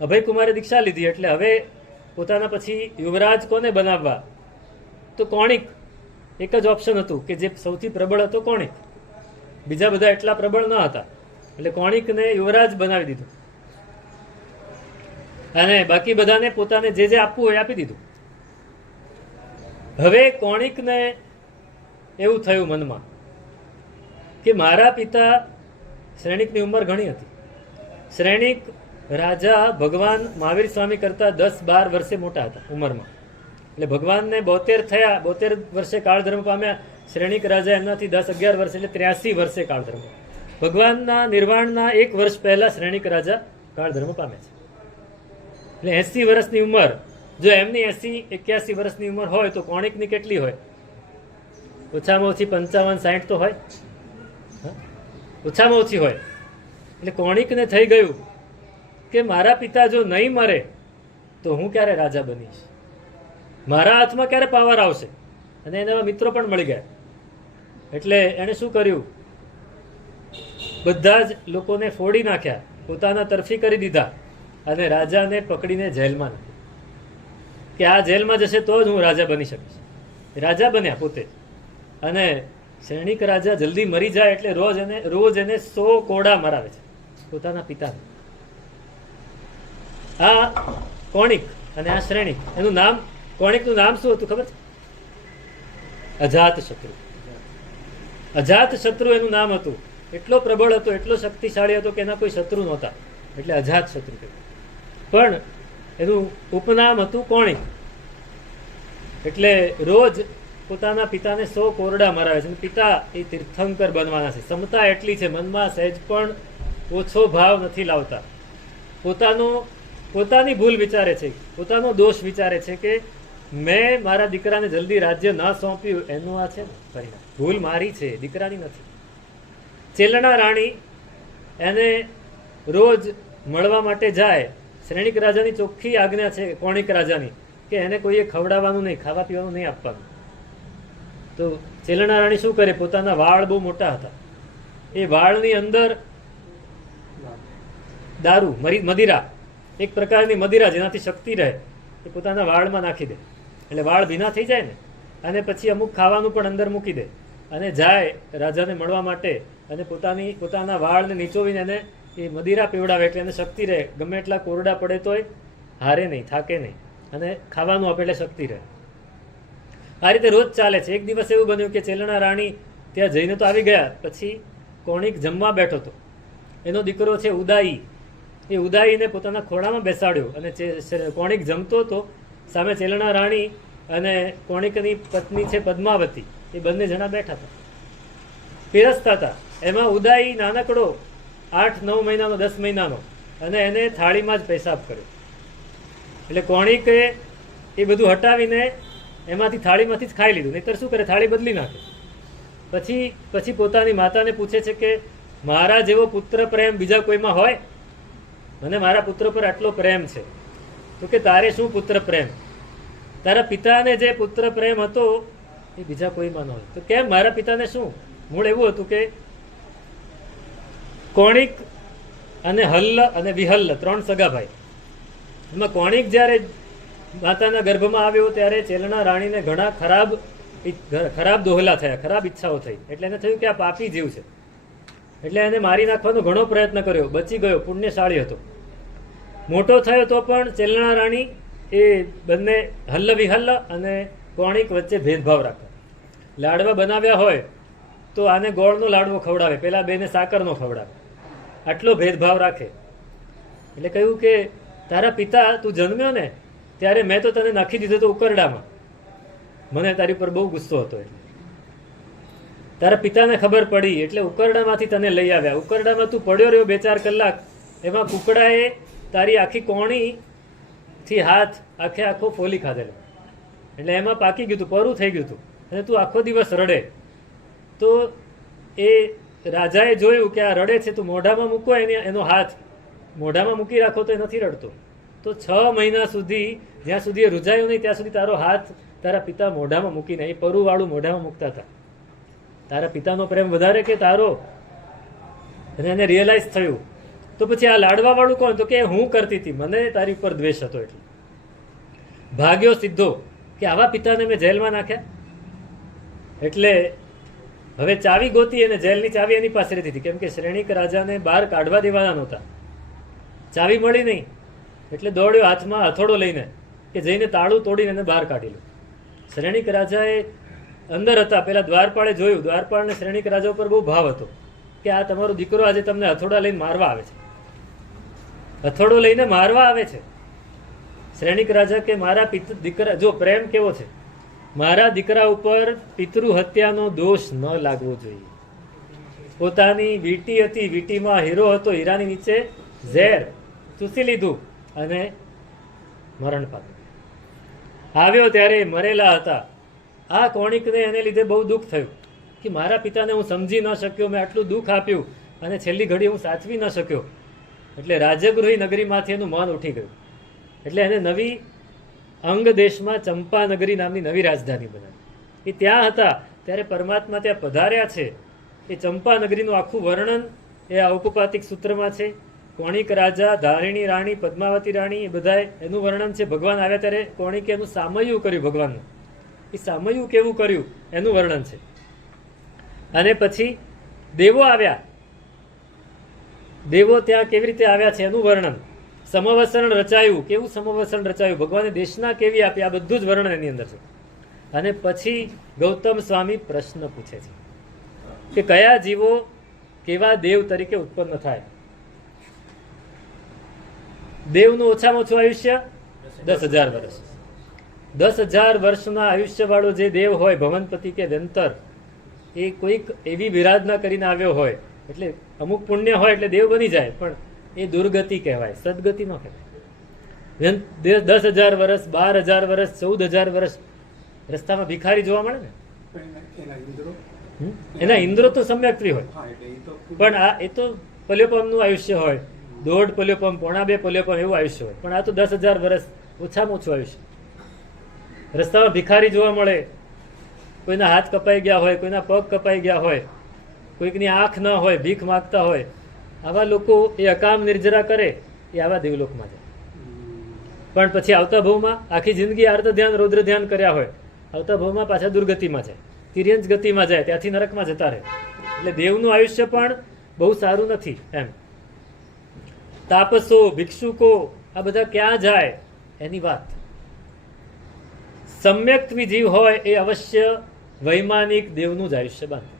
અભયકુમારે દીક્ષા લીધી, એટલે હવે પોતાના પછી યુવરાજ કોને બનાવવા? તો કોણિક એક જ ઓપ્શન હતું કે જે સૌથી પ્રબળ હતો, કોણિક. બીજા બધા એટલા પ્રબળ ન હતા, એટલે કોણિકને યુવરાજ બનાવી દીધું, અને બાકી બધાને પોતાને જે જે આપવું હોય આપી દીધું. હવે કોણિકને એવું થયું મનમાં કે મારા પિતા શ્રેણિકની ઉંમર ઘણી હતી. શ્રેણિક રાજા ભગવાન મહાવીર સ્વામી કરતા 10-12 વર્ષે મોટા હતા ઉંમરમાં. એટલે ભગવાનને 72 થયા, 72 વર્ષે કાળધર્મ પામ્યા. શ્રેણિક રાજા એમનાથી 10-11 વર્ષ એટલે 83 વર્ષે કાળધર્મ. ભગવાનના નિર્વાણના 1 વર્ષ પહેલા શ્રેણિક રાજા કાળધર્મ પામે છે. એટલે 80 વર્ષની ઉંમર, જો એમની 80-81 વર્ષની ઉંમર હોય તો કોણિકની કેટલી હોય? ઓછામાં ઓછી 55-60 તો હોય, ઓછામાં ઓછી હોય. એટલે કોણિકને થઈ ગયું કે મારા પિતા જો નહીં મરે તો હું ક્યારે રાજા બનીશ, મારા હાથમાં ક્યારે પાવર આવશે. અને એના મિત્રો પણ મળી ગયા. એટલે એણે શું કર્યું? બધા જ લોકોને ફોડી નાખ્યા, પોતાના તરફી કરી દીધા અને રાજાને પકડીને જેલમાં નાખ્યા કે આ જેલમાં જશે તો જ હું રાજા બની શકીશ. રાજા બન્યા પોતે. અને શ્રેણિક રાજા જલ્દી મરી જાય એટલે રોજ એને 100 કોડા મરાવે છે પોતાના પિતાને. આ કોણિક અને આ શ્રેણિક, એનું નામ, કોણિકનું નામ શું હતું ખબર છે? અજાત શત્રુ. અજાત શત્રુ એનું નામ હતું. એટલો પ્રબળ હતો, એટલો શક્તિશાળી હતો કે એના કોઈ શત્રુ નહોતા, એટલે અજાત શત્રુ કહેવાય. પણ એનું ઉપનામ હતું કોણિક. એટલે રોજ પોતાના પિતાને 100 કોરડા મરાવે છે. પિતા એ તીર્થંકર બનવાના છે. ક્ષમતા એટલી છે, મનમાં સહેજ પણ ઓછો ભાવ નથી લાવતા. પોતાની ભૂલ વિચારે છે, પોતાનો દોષ વિચારે છે કે મેં મારા દીકરાને જલ્દી રાજ્ય ન સોંપ્યું, એનું આ છે પરિણામ. ભૂલ મારી છે, દીકરાની નથી. ચેલણા રાણી એને રોજ મળવા માટે જાય. શ્રેણિક રાજાની ચોખ્ખી આજ્ઞા છે કોણિક રાજાની કે એને કોઈએ ખવડાવવાનું નહીં, ખાવા પીવાનું નહીં આપવાનું. તો ચેલણા રાણી શું કરે? પોતાના વાળ બહુ મોટા હતા, એ વાળની અંદર દારૂ, મદિરા, એક પ્રકારની મદિરા જેનાથી શક્તિ રહે, એ પોતાના વાળમાં નાખી દે. એટલે વાળ ભીના થઈ જાય ને. અને પછી અમુક ખાવાનું પણ અંદર મૂકી દે અને જાય રાજાને મળવા માટે. અને પોતાના વાળને નીચોવીને એને એ મદિરા પીવડાવે એટલે એને શક્તિ રહે. ગમે એટલા કોરડા પડે તોય હારે નહીં, થાકે નહીં. અને ખાવાનું આપે એટલે શક્તિ રહે. આ રીતે રોજ ચાલે છે. એક દિવસ એવું બન્યું કે ચેલણા રાણી ત્યાં જઈને તો આવી ગયા, પછી કોણિક જમવા બેઠો હતો. એનો દીકરો છે ઉદાઈ. એ ઉદાઈને પોતાના ખોળામાં બેસાડ્યો અને કોણિક જમતો હતો. સામે ચેલણા રાણી અને કોણિકની પત્ની છે પદ્માવતી, એ બંને જણા બેઠા હતા, પીરસતા હતા. એમાં ઉદાઈ નાનકડો 8-9 મહિનાનો, 10 મહિનાનો, અને એને થાળીમાં જ પેશાબ કર્યો. એટલે કોણિકે એ બધું હટાવીને એમાંથી થાળીમાંથી જ ખાઈ લીધું. નહીતર શું કરે? થાળી બદલી નાખે. પછી પોતાની માતાને પૂછે છે કે મારા જેવો પુત્ર પ્રેમ બીજા કોઈમાં હોય? મને મારા પુત્ર પર આટલો પ્રેમ છે. તો કે તારે શું પુત્ર પ્રેમ? તારા પિતાને જે પુત્ર પ્રેમ હતો એ બીજા કોઈમાં ન હોય. તો કેમ? મારા પિતાને શું? મૂળ એવું હતું કે કોણિક અને હલ્લ અને વિહલ્લ 3 સગા ભાઈ. એમાં કોણિક જ્યારે માતાના ગર્ભમાં આવ્યો ત્યારે ચેલણા રાણીને ઘણા ખરાબ દોહલા થયા, ખરાબ ઈચ્છાઓ થઈ. એટલે એને થયું કે આ પાપી જીવ છે, એટલે એને મારી નાખવાનો ઘણો પ્રયત્ન કર્યો. બચી ગયો, પુણ્યશાળી હતો. મોટો થયો તો પણ ચેલણા રાણી એ બંને હલ્લ વિહલ્લ અને કોણિક વચ્ચે ભેદભાવ રાખે. લાડવા બનાવ્યા હોય તો આને ગોળનો લાડવો ખવડાવે, પેલા બેને સાકરનો ખવડાવે. આટલો ભેદભાવ રાખે. એટલે કહ્યું કે તારા પિતા, તું જન્મ્યો ને ત્યારે મેં તો તને નાખી દીધો તો ઉકરડામાં. મને તારી પર બહુ ગુસ્સો હતો. એટલે તારા પિતાને ખબર પડી એટલે ઉકરડામાંથી તને લઈ આવ્યા. ઉકરડામાં તું પડ્યો રહ્યો 2-4 કલાક. એમાં કુકડાએ તારી આખી કોણીથી હાથ આખો ફોલી ખાધેલો. એટલે એમાં પાકી ગયું હતું, પરું થઈ ગયું હતું, અને તું આખો દિવસ રડે. તો એ રાજાએ જોયું કે આ રડે છે, તું મોઢામાં મૂકો એનો હાથ મોઢામાં મૂકી રાખો તો એ નથી રડતો. તો 6 મહિના સુધી, જ્યાં સુધી એ રૂજાયો નહીં ત્યાં સુધી તારો હાથ તારા પિતા મોઢામાં મૂકીને, એ પરુવાળું મોઢામાં મૂકતા હતા. તારા પિતાનો પ્રેમ વધારે કે તારો? અને એને રિયલાઇઝ થયું. તો પછી આ લાડવાવાળું કોણ? તો કે હું કરતી હતી, મને તારી ઉપર દ્વેષ હતો. એટલે ભાગ્યો સીધો કે આવા પિતાને મેં જેલમાં નાખ્યા. એટલે હવે ચાવી ગોતી, અને જેલની ચાવી એની પાસે રહેતી હતી, કેમ કે શ્રેણિક રાજાને બહાર કાઢવા દેવાના નહોતા. ચાવી મળી નહીં એટલે દોડ્યો હાથમાં હથોડો લઈને કે જઈને તાળું તોડીને એને બહાર કાઢી લો. શ્રેણિક રાજાએ અંદર હતા, પેલા દ્વારપાળે જોયું. દ્વારપાળને શ્રેણિક રાજા ઉપર બહુ ભાવ હતો કે આ તમારો દીકરો આજે તમને હથોડા લઈને મારવા આવે છે, હથોડો લઈને મારવા આવે છે. શ્રેણિક રાજા કે મારા દીકરા, જો પ્રેમ કેવો છે, મારા દીકરા ઉપર પિતૃ હત્યાનો દોષ ન લાગવો જોઈએ. પોતાની વીંટી હતી, વીંટીમાં હીરો હતો, હીરાની નીચે ઝેર ચૂસી લીધું અને મરણ પામ્યો. આવ્યો ત્યારે મરેલા હતા. આ કોણિકને એને લીધે બહુ દુઃખ થયું કે મારા પિતાને હું સમજી ન શક્યો, મેં આટલું દુઃખ આપ્યું અને છેલ્લી ઘડી હું સાચવી ન શક્યો. એટલે રાજગૃહી નગરીમાંથી એનું મન ઉઠી ગયું. એટલે એને નવી અંગ દેશમાં ચંપાનગરી નામની નવી રાજધાની બનાવી. એ ત્યાં હતા ત્યારે પરમાત્મા ત્યાં પધાર્યા છે. એ ચંપાનગરીનું આખું વર્ણન એ આ ઔપપાતિક સૂત્રમાં છે. કોણિક રાજા, ધારિણી રાણી, પદ્માવતી રાણી, એ બધાએ એનું વર્ણન છે. ભગવાન આવ્યા ત્યારે કોણિકે એનું સામયું કર્યું. ભગવાનનું એ સામયું કેવું કર્યું એનું વર્ણન છે. અને પછી દેવો આવ્યા. દેવો ત્યાં કેવી રીતે આવ્યા છે એનું વર્ણન. સમવસરણ રચાયું, કેવું સમવસરણ રચાયું, ભગવાને દેશના કેવી આપી, આ બધું જ વર્ણન એની અંદર છે. અને પછી ગૌતમ સ્વામી પ્રશ્ન પૂછે છે કે કયા જીવો કેવા દેવ તરીકે ઉત્પન્ન થાય. દેવનું ઓછામાં ઓછું આયુષ્ય 10,000 વર્ષ. 10,000 વર્ષના આયુષ્ય વાળો જે દેવ હોય, ભવનપતિ કે વ્યંતર, એ કોઈક એવી વિરાધના કરીને આવ્યો હોય, એટલે અમુક પુણ્ય હોય એટલે દેવ બની જાય, પણ એ દુર્ગતિ કહેવાય, સદગતિ ન કહેવાય. 10,000 વર્ષ, 12,000 વર્ષ, 14,000 વર્ષ રસ્તામાં ભિખારી જોવા મળે ને, એના ઇન્દ્રો તો સમ્યક્ત્રી હોય, પણ આ એ તો પલ્યોપમનું આયુષ્ય હોય, 1.5 પલ્યોપમ, 1.25 પલ્યોપમ એવું આયુષ્ય હોય. પણ આ તો 10,000 વર્ષ ઓછામાં ઓછું આયુષ્ય. રસ્તામાં ભિખારી જોવા મળે, કોઈના હાથ કપાઈ ગયા હોય, કોઈના પગ કપાઈ ગયા હોય, કોઈકની આંખ ન હોય, ભીખ માગતા હોય, આવા લોકો એ અકામ નિર્જરા કરે એ આવા દેવલોકમાં જાય. પણ પછી આવતા ભવમાં આખી જિંદગી આર્ત ધ્યાન, રૌદ્ર ધ્યાન કર્યા હોય, આવતા ભવમાં પાછા દુર્ગતિમાં જાય, તિર્યંજ ગતિમાં જાય, ત્યાંથી નરકમાં જતા રહે. એટલે દેવનું આયુષ્ય પણ બહુ સારું નથી એમ. તાપસો, ભિક્ષુકો આ બધા ક્યાં જાય એની વાત. સમ્યક્ત્વી જીવ હોય એ અવશ્ય વૈમાનિક દેવનું જ આયુષ્ય બાંધે.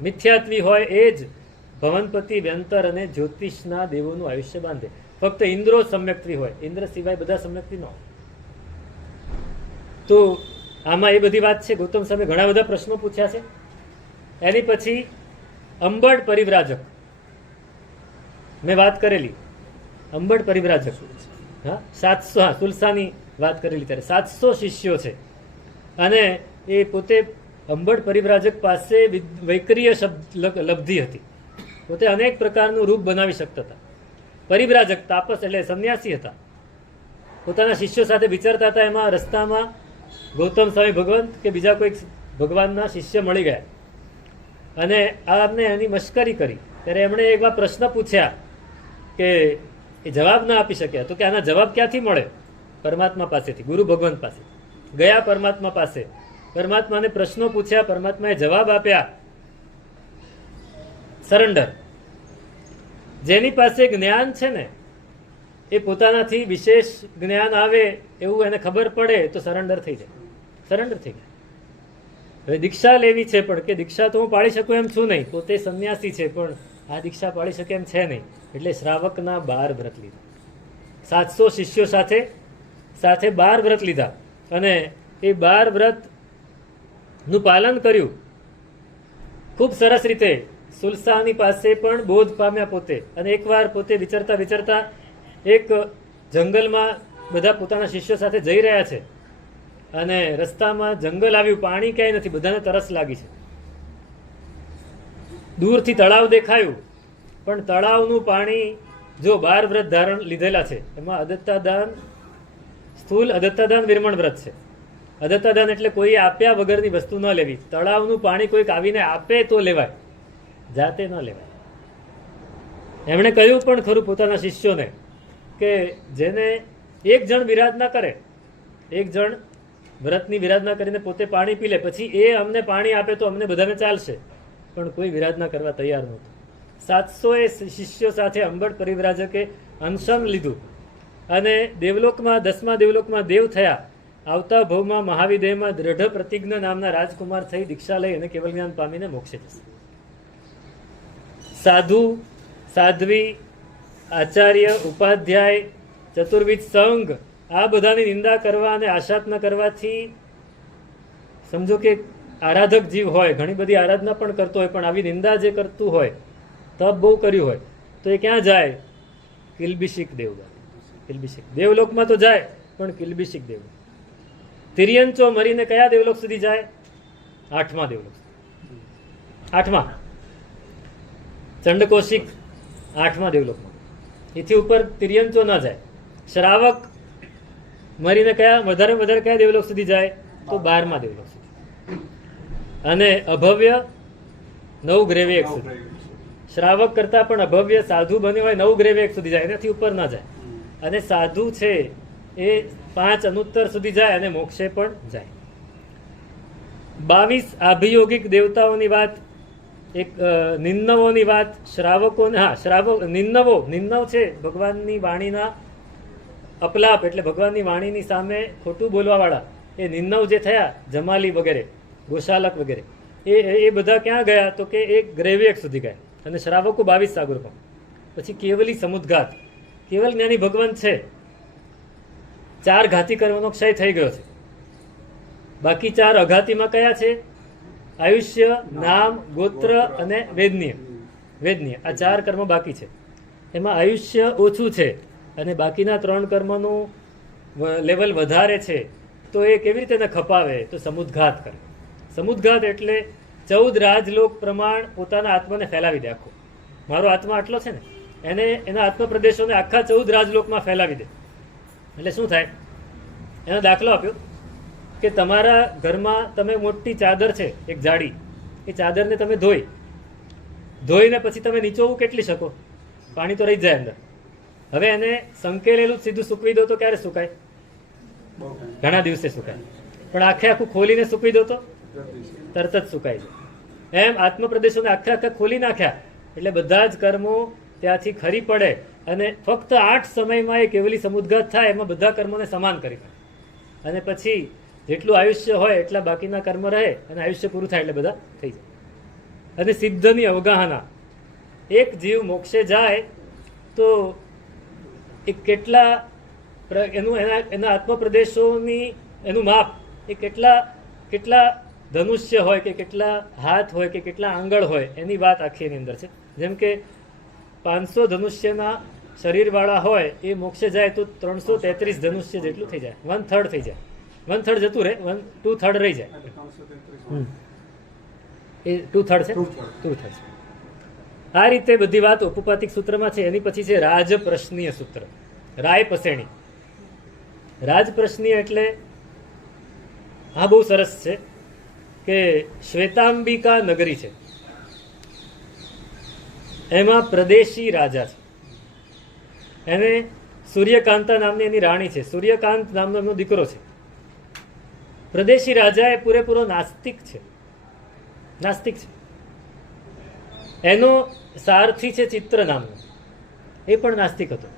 મિથ્યાત્વી હોય એ જ ભવનપતિ, વ્યંતર અને જ્યોતિષના દેવોનું આયુષ્ય બાંધે. ફક્ત ઇન્દ્રો સમ્યક્ત્વી હોય, ઇન્દ્ર સિવાય બધા સમ્યક્ત્વી ન હોય. તો આમાં એ બધી વાત છે. ગૌતમ સ્વામી ઘણા બધા પ્રશ્નો પૂછ્યા છે. એની પછી અંબડ પરિવ્રાજક મેં વાત કરેલી. અંબડ પરિવ્રાજક, હા 700, હા સુલસાની વાત કરેલી ત્યારે 700 શિષ્યો છે. અને એ પોતે અંબડ પરિવ્રાજક પાસે વૈકરીય લબ્ધિ હતી. પોતે અનેક પ્રકારનું રૂપ બનાવી શકતા હતા. પરિવ્રાજક, તાપસ એટલે સંન્યાસી હતા. પોતાના શિષ્યો સાથે વિચારતા હતા. એમાં રસ્તામાં ગૌતમ સ્વામી ભગવંત કે બીજા કોઈક ભગવાનના શિષ્ય મળી ગયા અને આમને એની મશ્કરી કરી. ત્યારે એમણે એક વાર પ્રશ્ન પૂછ્યા કે એ જવાબ ના આપી શક્યા. તો કે આના જવાબ ક્યાંથી મળે? પરમાત્મા પાસેથી, ગુરુ ભગવંત પાસે ગયા. પરમાત્મા પાસે પરમાત્માને પ્રશ્નો પૂછ્યા, પરમાત્માએ જવાબ આપ્યા. સરેન્ડર. જેની પાસે જ્ઞાન છે ને, એ પોતાનાથી વિશેષ જ્ઞાન આવે એવું એને ખબર પડે તો સરેન્ડર થઈ જાય. સરેન્ડર થઈ જાય. હવે દીક્ષા લેવી છે, પણ કે દીક્ષા તો હું પાળી શકું એમ છું નહીં, પોતે સંન્યાસી છે પણ આ દીક્ષા પાળી શકે એમ છે નહીં. એટલે શ્રાવકના 12 વ્રત લીધા. 700 શિષ્યો સાથે 12 વ્રત લીધા અને એ 12 વ્રતનું પાલન કર્યું ખૂબ સરસ રીતે. સુલસાની પાસે પણ બોધ પામ્યા પોતે. અને એકવાર પોતે વિચારતા વિચારતા એક જંગલમાં બધા પોતાના શિષ્યો સાથે જઈ રહ્યા છે અને રસ્તામાં જંગલ આવ્યું, પાણી ક્યાંય નથી, બધાને તરસ લાગી છે. દૂરથી તળાવ દેખાયું, પણ તળાવનું પાણી જો 12 વ્રત ધારણ લીધેલા છે એમાં અદત્તાદાન, સ્થૂલ અદત્તાદાન વિરમણ વ્રત છે. અદત્તાદાન એટલે કોઈ આપ્યા વગરની વસ્તુ ન લેવી. તળાવનું પાણી કોઈક આવીને આપે તો લેવાય, જાતે ન લેવાય. એમણે કહ્યું પણ ખરું પોતાના શિષ્યોને કે જેને એક જણ વિરાધના કરે, એક જણ વ્રતની વિરાધના કરીને પોતે પાણી પી લે, પછી એ અમને પાણી આપે તો અમને બધાને ચાલશે. પણ કોઈ વિરાધના કરવા તૈયાર નહોતું. 700 શિષ્યો સાથે અંબડ પરિવ્રાજકે અનશન લીધું અને દેવલોકમાં 10મા દેવલોકમાં દેવ થયા. આવતા ભવમાં મહાવિદેહમાં દ્રઢ પ્રતિજ્ઞ નામના રાજકુમાર થઈ દીક્ષા લઈ અને કેવલ જ્ઞાન પામીને મોક્ષે જશે. સાધુ, સાધ્વી, આચાર્ય, ઉપાધ્યાય, ચતુર્વિધ સંઘ આ બધાની નિંદા કરવા અને આશાત ન કરવાથી સમજો કે આરાધક જીવ હોય, ઘણી બધી આરાધના પણ કરતો હોય, પણ આવી નિંદા જે કરતું હોય, તપ બહુ કર્યું હોય, તો એ ક્યાં જાય? કિલ્બિષિક દેવગણ. કિલ્બિષિક દેવલોકમાં તો જાય, પણ કિલ્બિષિક દેવલોક. તિર્યંચો મરીને કયા દેવલોક સુધી જાય? 8મા દેવલોક. 8મા. ચંડકોશિક 8મા દેવલોકમાં. એથી ઉપર તિર્યંચો ન જાય. શ્રાવક મરીને કયા વધારે કયા દેવલોક સુધી જાય? તો 12મા દેવલોક સુધી. અને અભવ્ય 9 ગ્રેવે 1 સુધી. શ્રાવક કરતા પણ અભવ્ય સાધુ બન્યો હોય 9 ગ્રેવે 1 સુધી જાય, એનાથી ઉપર ના જાય. અને સાધુ છે એ 5 અનુત્તર સુધી જાય અને મોક્ષે પણ જાય. 22 આભિયોગિક દેવતાઓની વાત, એક નિન્નવોની વાત, શ્રાવકોને, હા શ્રાવક નિન્નવ છે ભગવાનની વાણીના અપલાપ, એટલે ભગવાનની વાણીની સામે ખોટું બોલવાવાળા, એ નિન્નવ જે થયા, જમાલી વગેરે, ગોશાલક વગેરે, એ બધા ક્યાં ગયા? તો કે એક ગ્રેવેક સુધી ગયા. અને શ્રાવકો 22 સાગરપમ. પછી કેવલી સમુદ્ઘાત, કેવલ જ્ઞાની ભગવાન છે, 4 ઘાતી કર્મનો ક્ષય થઈ ગયો છે. બાકી 4 અઘાતીમાં કયા છે? આયુષ્ય, નામ, ગોત્ર અને વેદનીય. આ 4 કર્મ બાકી છે. એમાં આયુષ્ય ઓછું છે અને બાકીના 3 કર્મનું લેવલ વધારે છે. તો એ કેવી રીતે એને ખપાવે? તો સમુદ્ઘાત કરે. સમુદ્ઘાત એટલે 14 રાજલોક પ્રમાણ પોતાના આત્માને ફેલાવી દે. આખો મારો આત્મા આટલો છે ને, એને એના આત્મ પ્રદેશોને આખા 14 રાજલોકમાં ફેલાવી દે. એટલે શું થાય? એનો દાખલો આપ્યો કે તમારા ઘરમાં તમે મોટી ચાદર છે એક જાડી, એ ચાદરને તમે ધોઈને પછી તમે નીચોવું કેટલી શકો? પાણી તો રહી જાય અંદર. હવે એને સંકેલેલું સીધું સૂકવી દો તો ક્યારે સુકાય? ઘણા દિવસે સુકાય. પણ આખું ખોલીને સૂકવી દો તો તરત જ સુકાઈ જાય. એમ આત્મ પ્રદેશોને આખા ખોલી નાખ્યા એટલે બધા જ કર્મો ત્યાંથી ખરી પડે અને ફક્ત 8 સમયમાં એ કેવલી સમુદ્ઘાત થાય, એમાં બધા કર્મોને સમાન કરી નાખે. અને પછી જેટલું આયુષ્ય હોય એટલા બાકીના કર્મ રહે અને આયુષ્ય પૂરું થાય એટલે બધા થઈ જાય. અને સિદ્ધની અવગાહના, એક જીવ મોક્ષે જાય તો એ કેટલા એના આત્મ પ્રદેશોની એનું માપ, એ કેટલા ધનુષ્ય હોય કે કેટલા હાથ હોય કે કેટલા આંગળ હોય એની વાત આખી એની અંદર છે. જેમ કે 500 ધનુષ્યના શરીરવાળા હોય એ મોક્ષે જાય તો 333 ધનુષ્ય જેટલું થઈ જાય. 1/3 થઈ જાય. 1/3 જતું રહે, 2/3 રહી જાય. એ 2/3 છે, 2/3 છે. આ રીતે બધી વાત ઉપપાતિક સૂત્રમાં છે. એની પછી છે રાજપ્રશ્નીય સૂત્ર, રાય પસેણી. રાજપ્રશ્નીય એટલે આ બહુ સરસ છે કે શ્વેતાંબિકા નગરી છે, એમાં પ્રદેશી રાજા છે. એને સૂર્યકાંતા નામની એની રાણી છે. સૂર્યકાંત નામનો એમનો દીકરો છે. પ્રદેશી રાજા એ પૂરેપૂરો નાસ્તિક છે. એનો સારથી છે ચિત્ર નામનો, એ પણ નાસ્તિક હતો.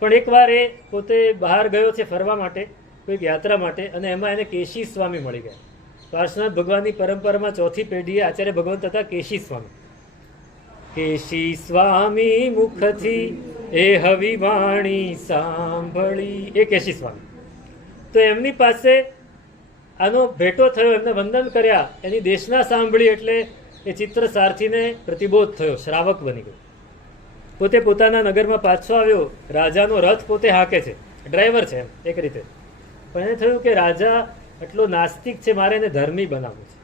પણ એકવાર એ પોતે બહાર ગયો છે ફરવા માટે, કોઈક યાત્રા માટે, અને એમાં એને કેશી સ્વામી મળી ગયા. પાર્શ્વનાથ ભગવાનની પરંપરામાં 4થી પેઢીએ આચાર્ય ભગવંત હતા કેશી સ્વામી. કેશી સ્વામી મુખથી એ હવી વાણી સાંભળી, એ કેશી સ્વામી. તો એમની પાસે આનો ભેટો થયો, એમને વંદન કર્યા, એની દેશના સાંભળી એટલે એ ચિત્ર સારથીને પ્રતિબોધ થયો, શ્રાવક બની ગયો. પોતે પોતાના નગરમાં પાછો આવ્યો. રાજાનો રથ પોતે હાકે છે, ડ્રાઈવર છે એમ એક રીતે. પણ એને થયું કે રાજા એટલો નાસ્તિક છે, મારે એને ધર્મી બનાવવું છે.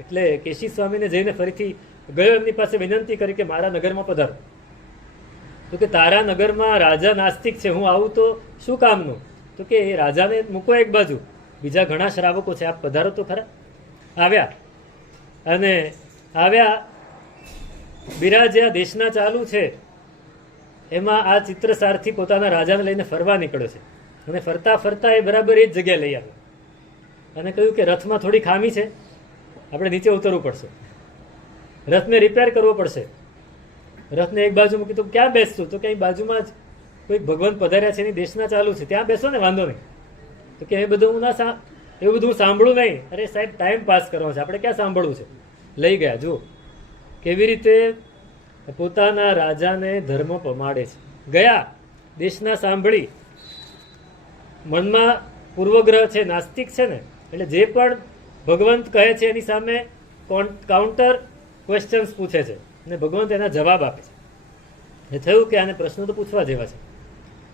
એટલે કેશી સ્વામીને જઈને ફરીથી ગયો, એમની પાસે વિનંતી કરી કે મારા નગરમાં પધારો. તો કે તારા નગરમાં રાજા નાસ્તિક છે, હું આવું તો શું કામનું? તો કે એ રાજાને મૂકો એક બાજુ, બીજા ઘણા શ્રાવકો છે, આપ પધારો તો ખરા. આવ્યા બિરાજ્યા, દેશના ચાલુ છે. એમાં આ ચિત્ર સારથી પોતાના રાજાને લઈને ફરવા નીકળ્યો છે. અને ફરતા ફરતા એ બરાબર એ જ જગ્યાએ લઈ આવ્યો અને કહ્યું કે રથમાં થોડી ખામી છે, આપણે નીચે ઉતરવું પડશે, રથને રિપેર કરવો પડશે. રથને એક બાજુ મૂકી તો ક્યાં બેસશું? તો કે અહીં બાજુમાં જ કોઈ ભગવાન પધાર્યા છે, એની દેશના ચાલુ છે, ત્યાં બેસો ને, વાંધો નહીં. તો કે એવું બધું હું સાંભળું નહીં. અરે સાહેબ, ટાઈમ પાસ કરવાનો છે, આપણે ક્યાં સાંભળવું છે? લઈ ગયા. જુઓ કેવી રીતે પોતાના રાજાને ધર્મ પમાડે છે. ગયા, દેશના સાંભળી, મનમાં પૂર્વગ્રહ છે, નાસ્તિક છે ને, એટલે જે પણ ભગવંત કહે છે એની સામે કાઉન્ટર ક્વેશ્ચન્સ પૂછે છે અને ભગવંત એના જવાબ આપે છે. એ થયું કે આને પ્રશ્નો તો પૂછવા જેવા છે.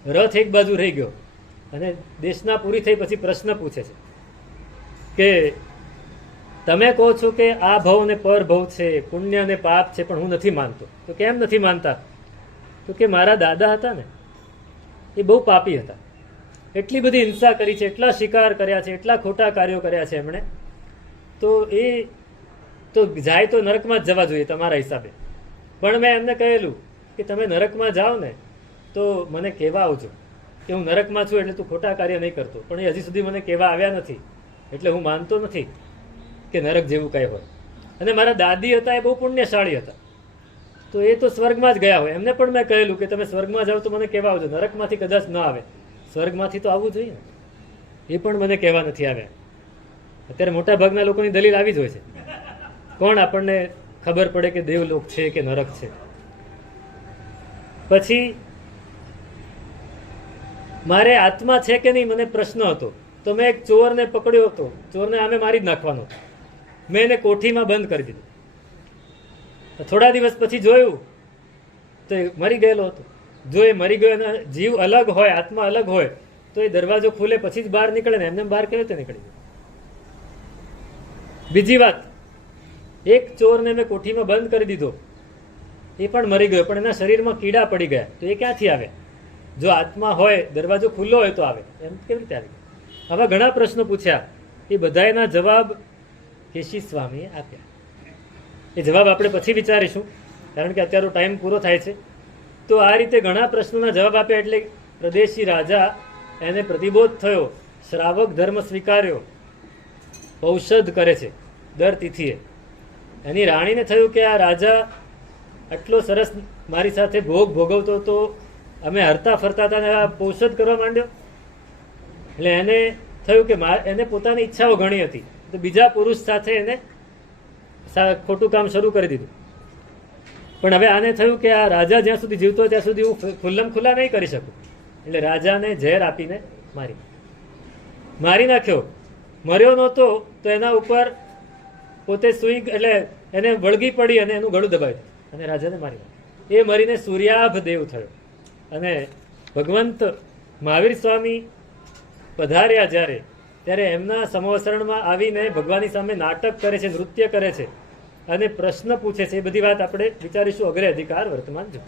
રથ એક બાજુ રહી ગયો અને દેશના પૂરી થઈ પછી પ્રશ્ન પૂછે છે કે તમે કહો છો કે આ ભવ ને પર ભવ છે, પુણ્ય ને પાપ છે, પણ હું નથી માનતો. તો કેમ નથી માનતા? તો કે મારા દાદા હતા ને એ બહુ પાપી હતા, એટલી બધી હિંસા કરી છે, એટલા શિકાર કર્યા છે, એટલા ખોટા કાર્યો કર્યા છે એમણે, તો એ તો જાય તો નરકમાં જ જવા જોઈએ તમારા હિસાબે. પણ મેં એમને કહેલું કે તમે નરકમાં જાઓ ને તો મને કહેવા આવજો કે હું નરકમાં છું એટલે તું ખોટા કાર્ય નહીં કરતો. પણ એ હજી સુધી મને કહેવા આવ્યા નથી એટલે હું માનતો નથી કે નરક જેવું કંઈ હોય. અને મારા દાદી હતા એ બહુ પુણ્યશાળી હતા, તો એ તો સ્વર્ગમાં જ ગયા હોય. એમને પણ મેં કહેલું કે તમે સ્વર્ગમાં જાઓ તો મને કહેવા આવજો, નરકમાંથી કદાચ ન આવે, સ્વર્ગમાંથી તો આવવું જોઈએ ને. એ પણ મને કહેવા નથી આવ્યા. અત્યારે મોટા ભાગના લોકોની દલીલ આવી જ હોય છે. કોણ આપણને ખબર પડે કે દેવલોક છે કે નરક છે? પછી મારે આત્મા છે કે નહીં મને પ્રશ્ન હતો. તો મેં એક ચોરને પકડ્યો હતો, ચોરને આમે મારી જ નાખવાનો હતો. મેં એને કોઠીમાં બંધ કરી દીધું. થોડા દિવસ પછી જોયું તો એ મરી ગયેલો હતો. જો એ મરી ગયો એના જીવ અલગ હોય, આત્મા અલગ હોય, તો એ દરવાજો ખુલે પછી જ બહાર નીકળે ને, એમને બહાર કેવી રીતે નીકળી ગયો? બીજી વાત, એક ચોરને મેં કોઠીમાં બંધ કરી દીધો, એ પણ મરી ગયો, પણ એના શરીરમાં કીડા પડી ગયા. તો એ ક્યાંથી આવે? જો આત્મા હોય, દરવાજો ખુલ્લો હોય તો આવે, એમ કેવી રીતે આવી? આવા ઘણા પ્રશ્નો પૂછ્યા. એ બધાના જવાબ કેશી સ્વામીએ આપ્યા. એ જવાબ આપણે પછી વિચારીશું, કારણ કે અત્યારે ટાઈમ પૂરો થાય છે. તો આ રીતે ઘણા પ્રશ્નોના જવાબ આપ્યા. એટલે પ્રદેશી રાજા એને પ્રતિબોધ થયો, શ્રાવક ધર્મ સ્વીકાર્યો, ઔષધ કરે છે દર તિથિએ. એની રાણીને થયું કે આ રાજા આટલો સરસ મારી સાથે ભોગ ભોગવતો તો અમે હરતા ફરતા હતા ને આ ઔષધ કરવા માંડ્યો. એટલે એને થયું કે એને પોતાની ઈચ્છાઓ ઘણી હતી, તો બીજા પુરુષ સાથે એને ખોટું કામ શરૂ કરી દીધું. પણ હવે આને થયું કે આ રાજા જ્યાં સુધી જીવતો હોય ત્યાં સુધી હું ખુલ્લમ ખુલ્લા નહીં કરી શકું. એટલે રાજાને ઝેર આપીને મારી નાખ્યો. મર્યો નહોતો તો એના ઉપર પોતે સુઈ, એટલે એને વળગી પડી અને એનું ગળું દબાવ્યું અને રાજાને મારી નાખ્યો. એ મરીને સૂર્યાભ દેવ થયો. અને ભગવંત મહાવીર સ્વામી પધાર્યા જ્યારે, ત્યારે એમના સમવસરણમાં આવીને ભગવાનની સામે નાટક કરે છે, નૃત્ય કરે છે અને પ્રશ્ન પૂછે છે. એ બધી વાત આપણે વિચારીશું અગ્રે અધિકાર વર્તમાન જો.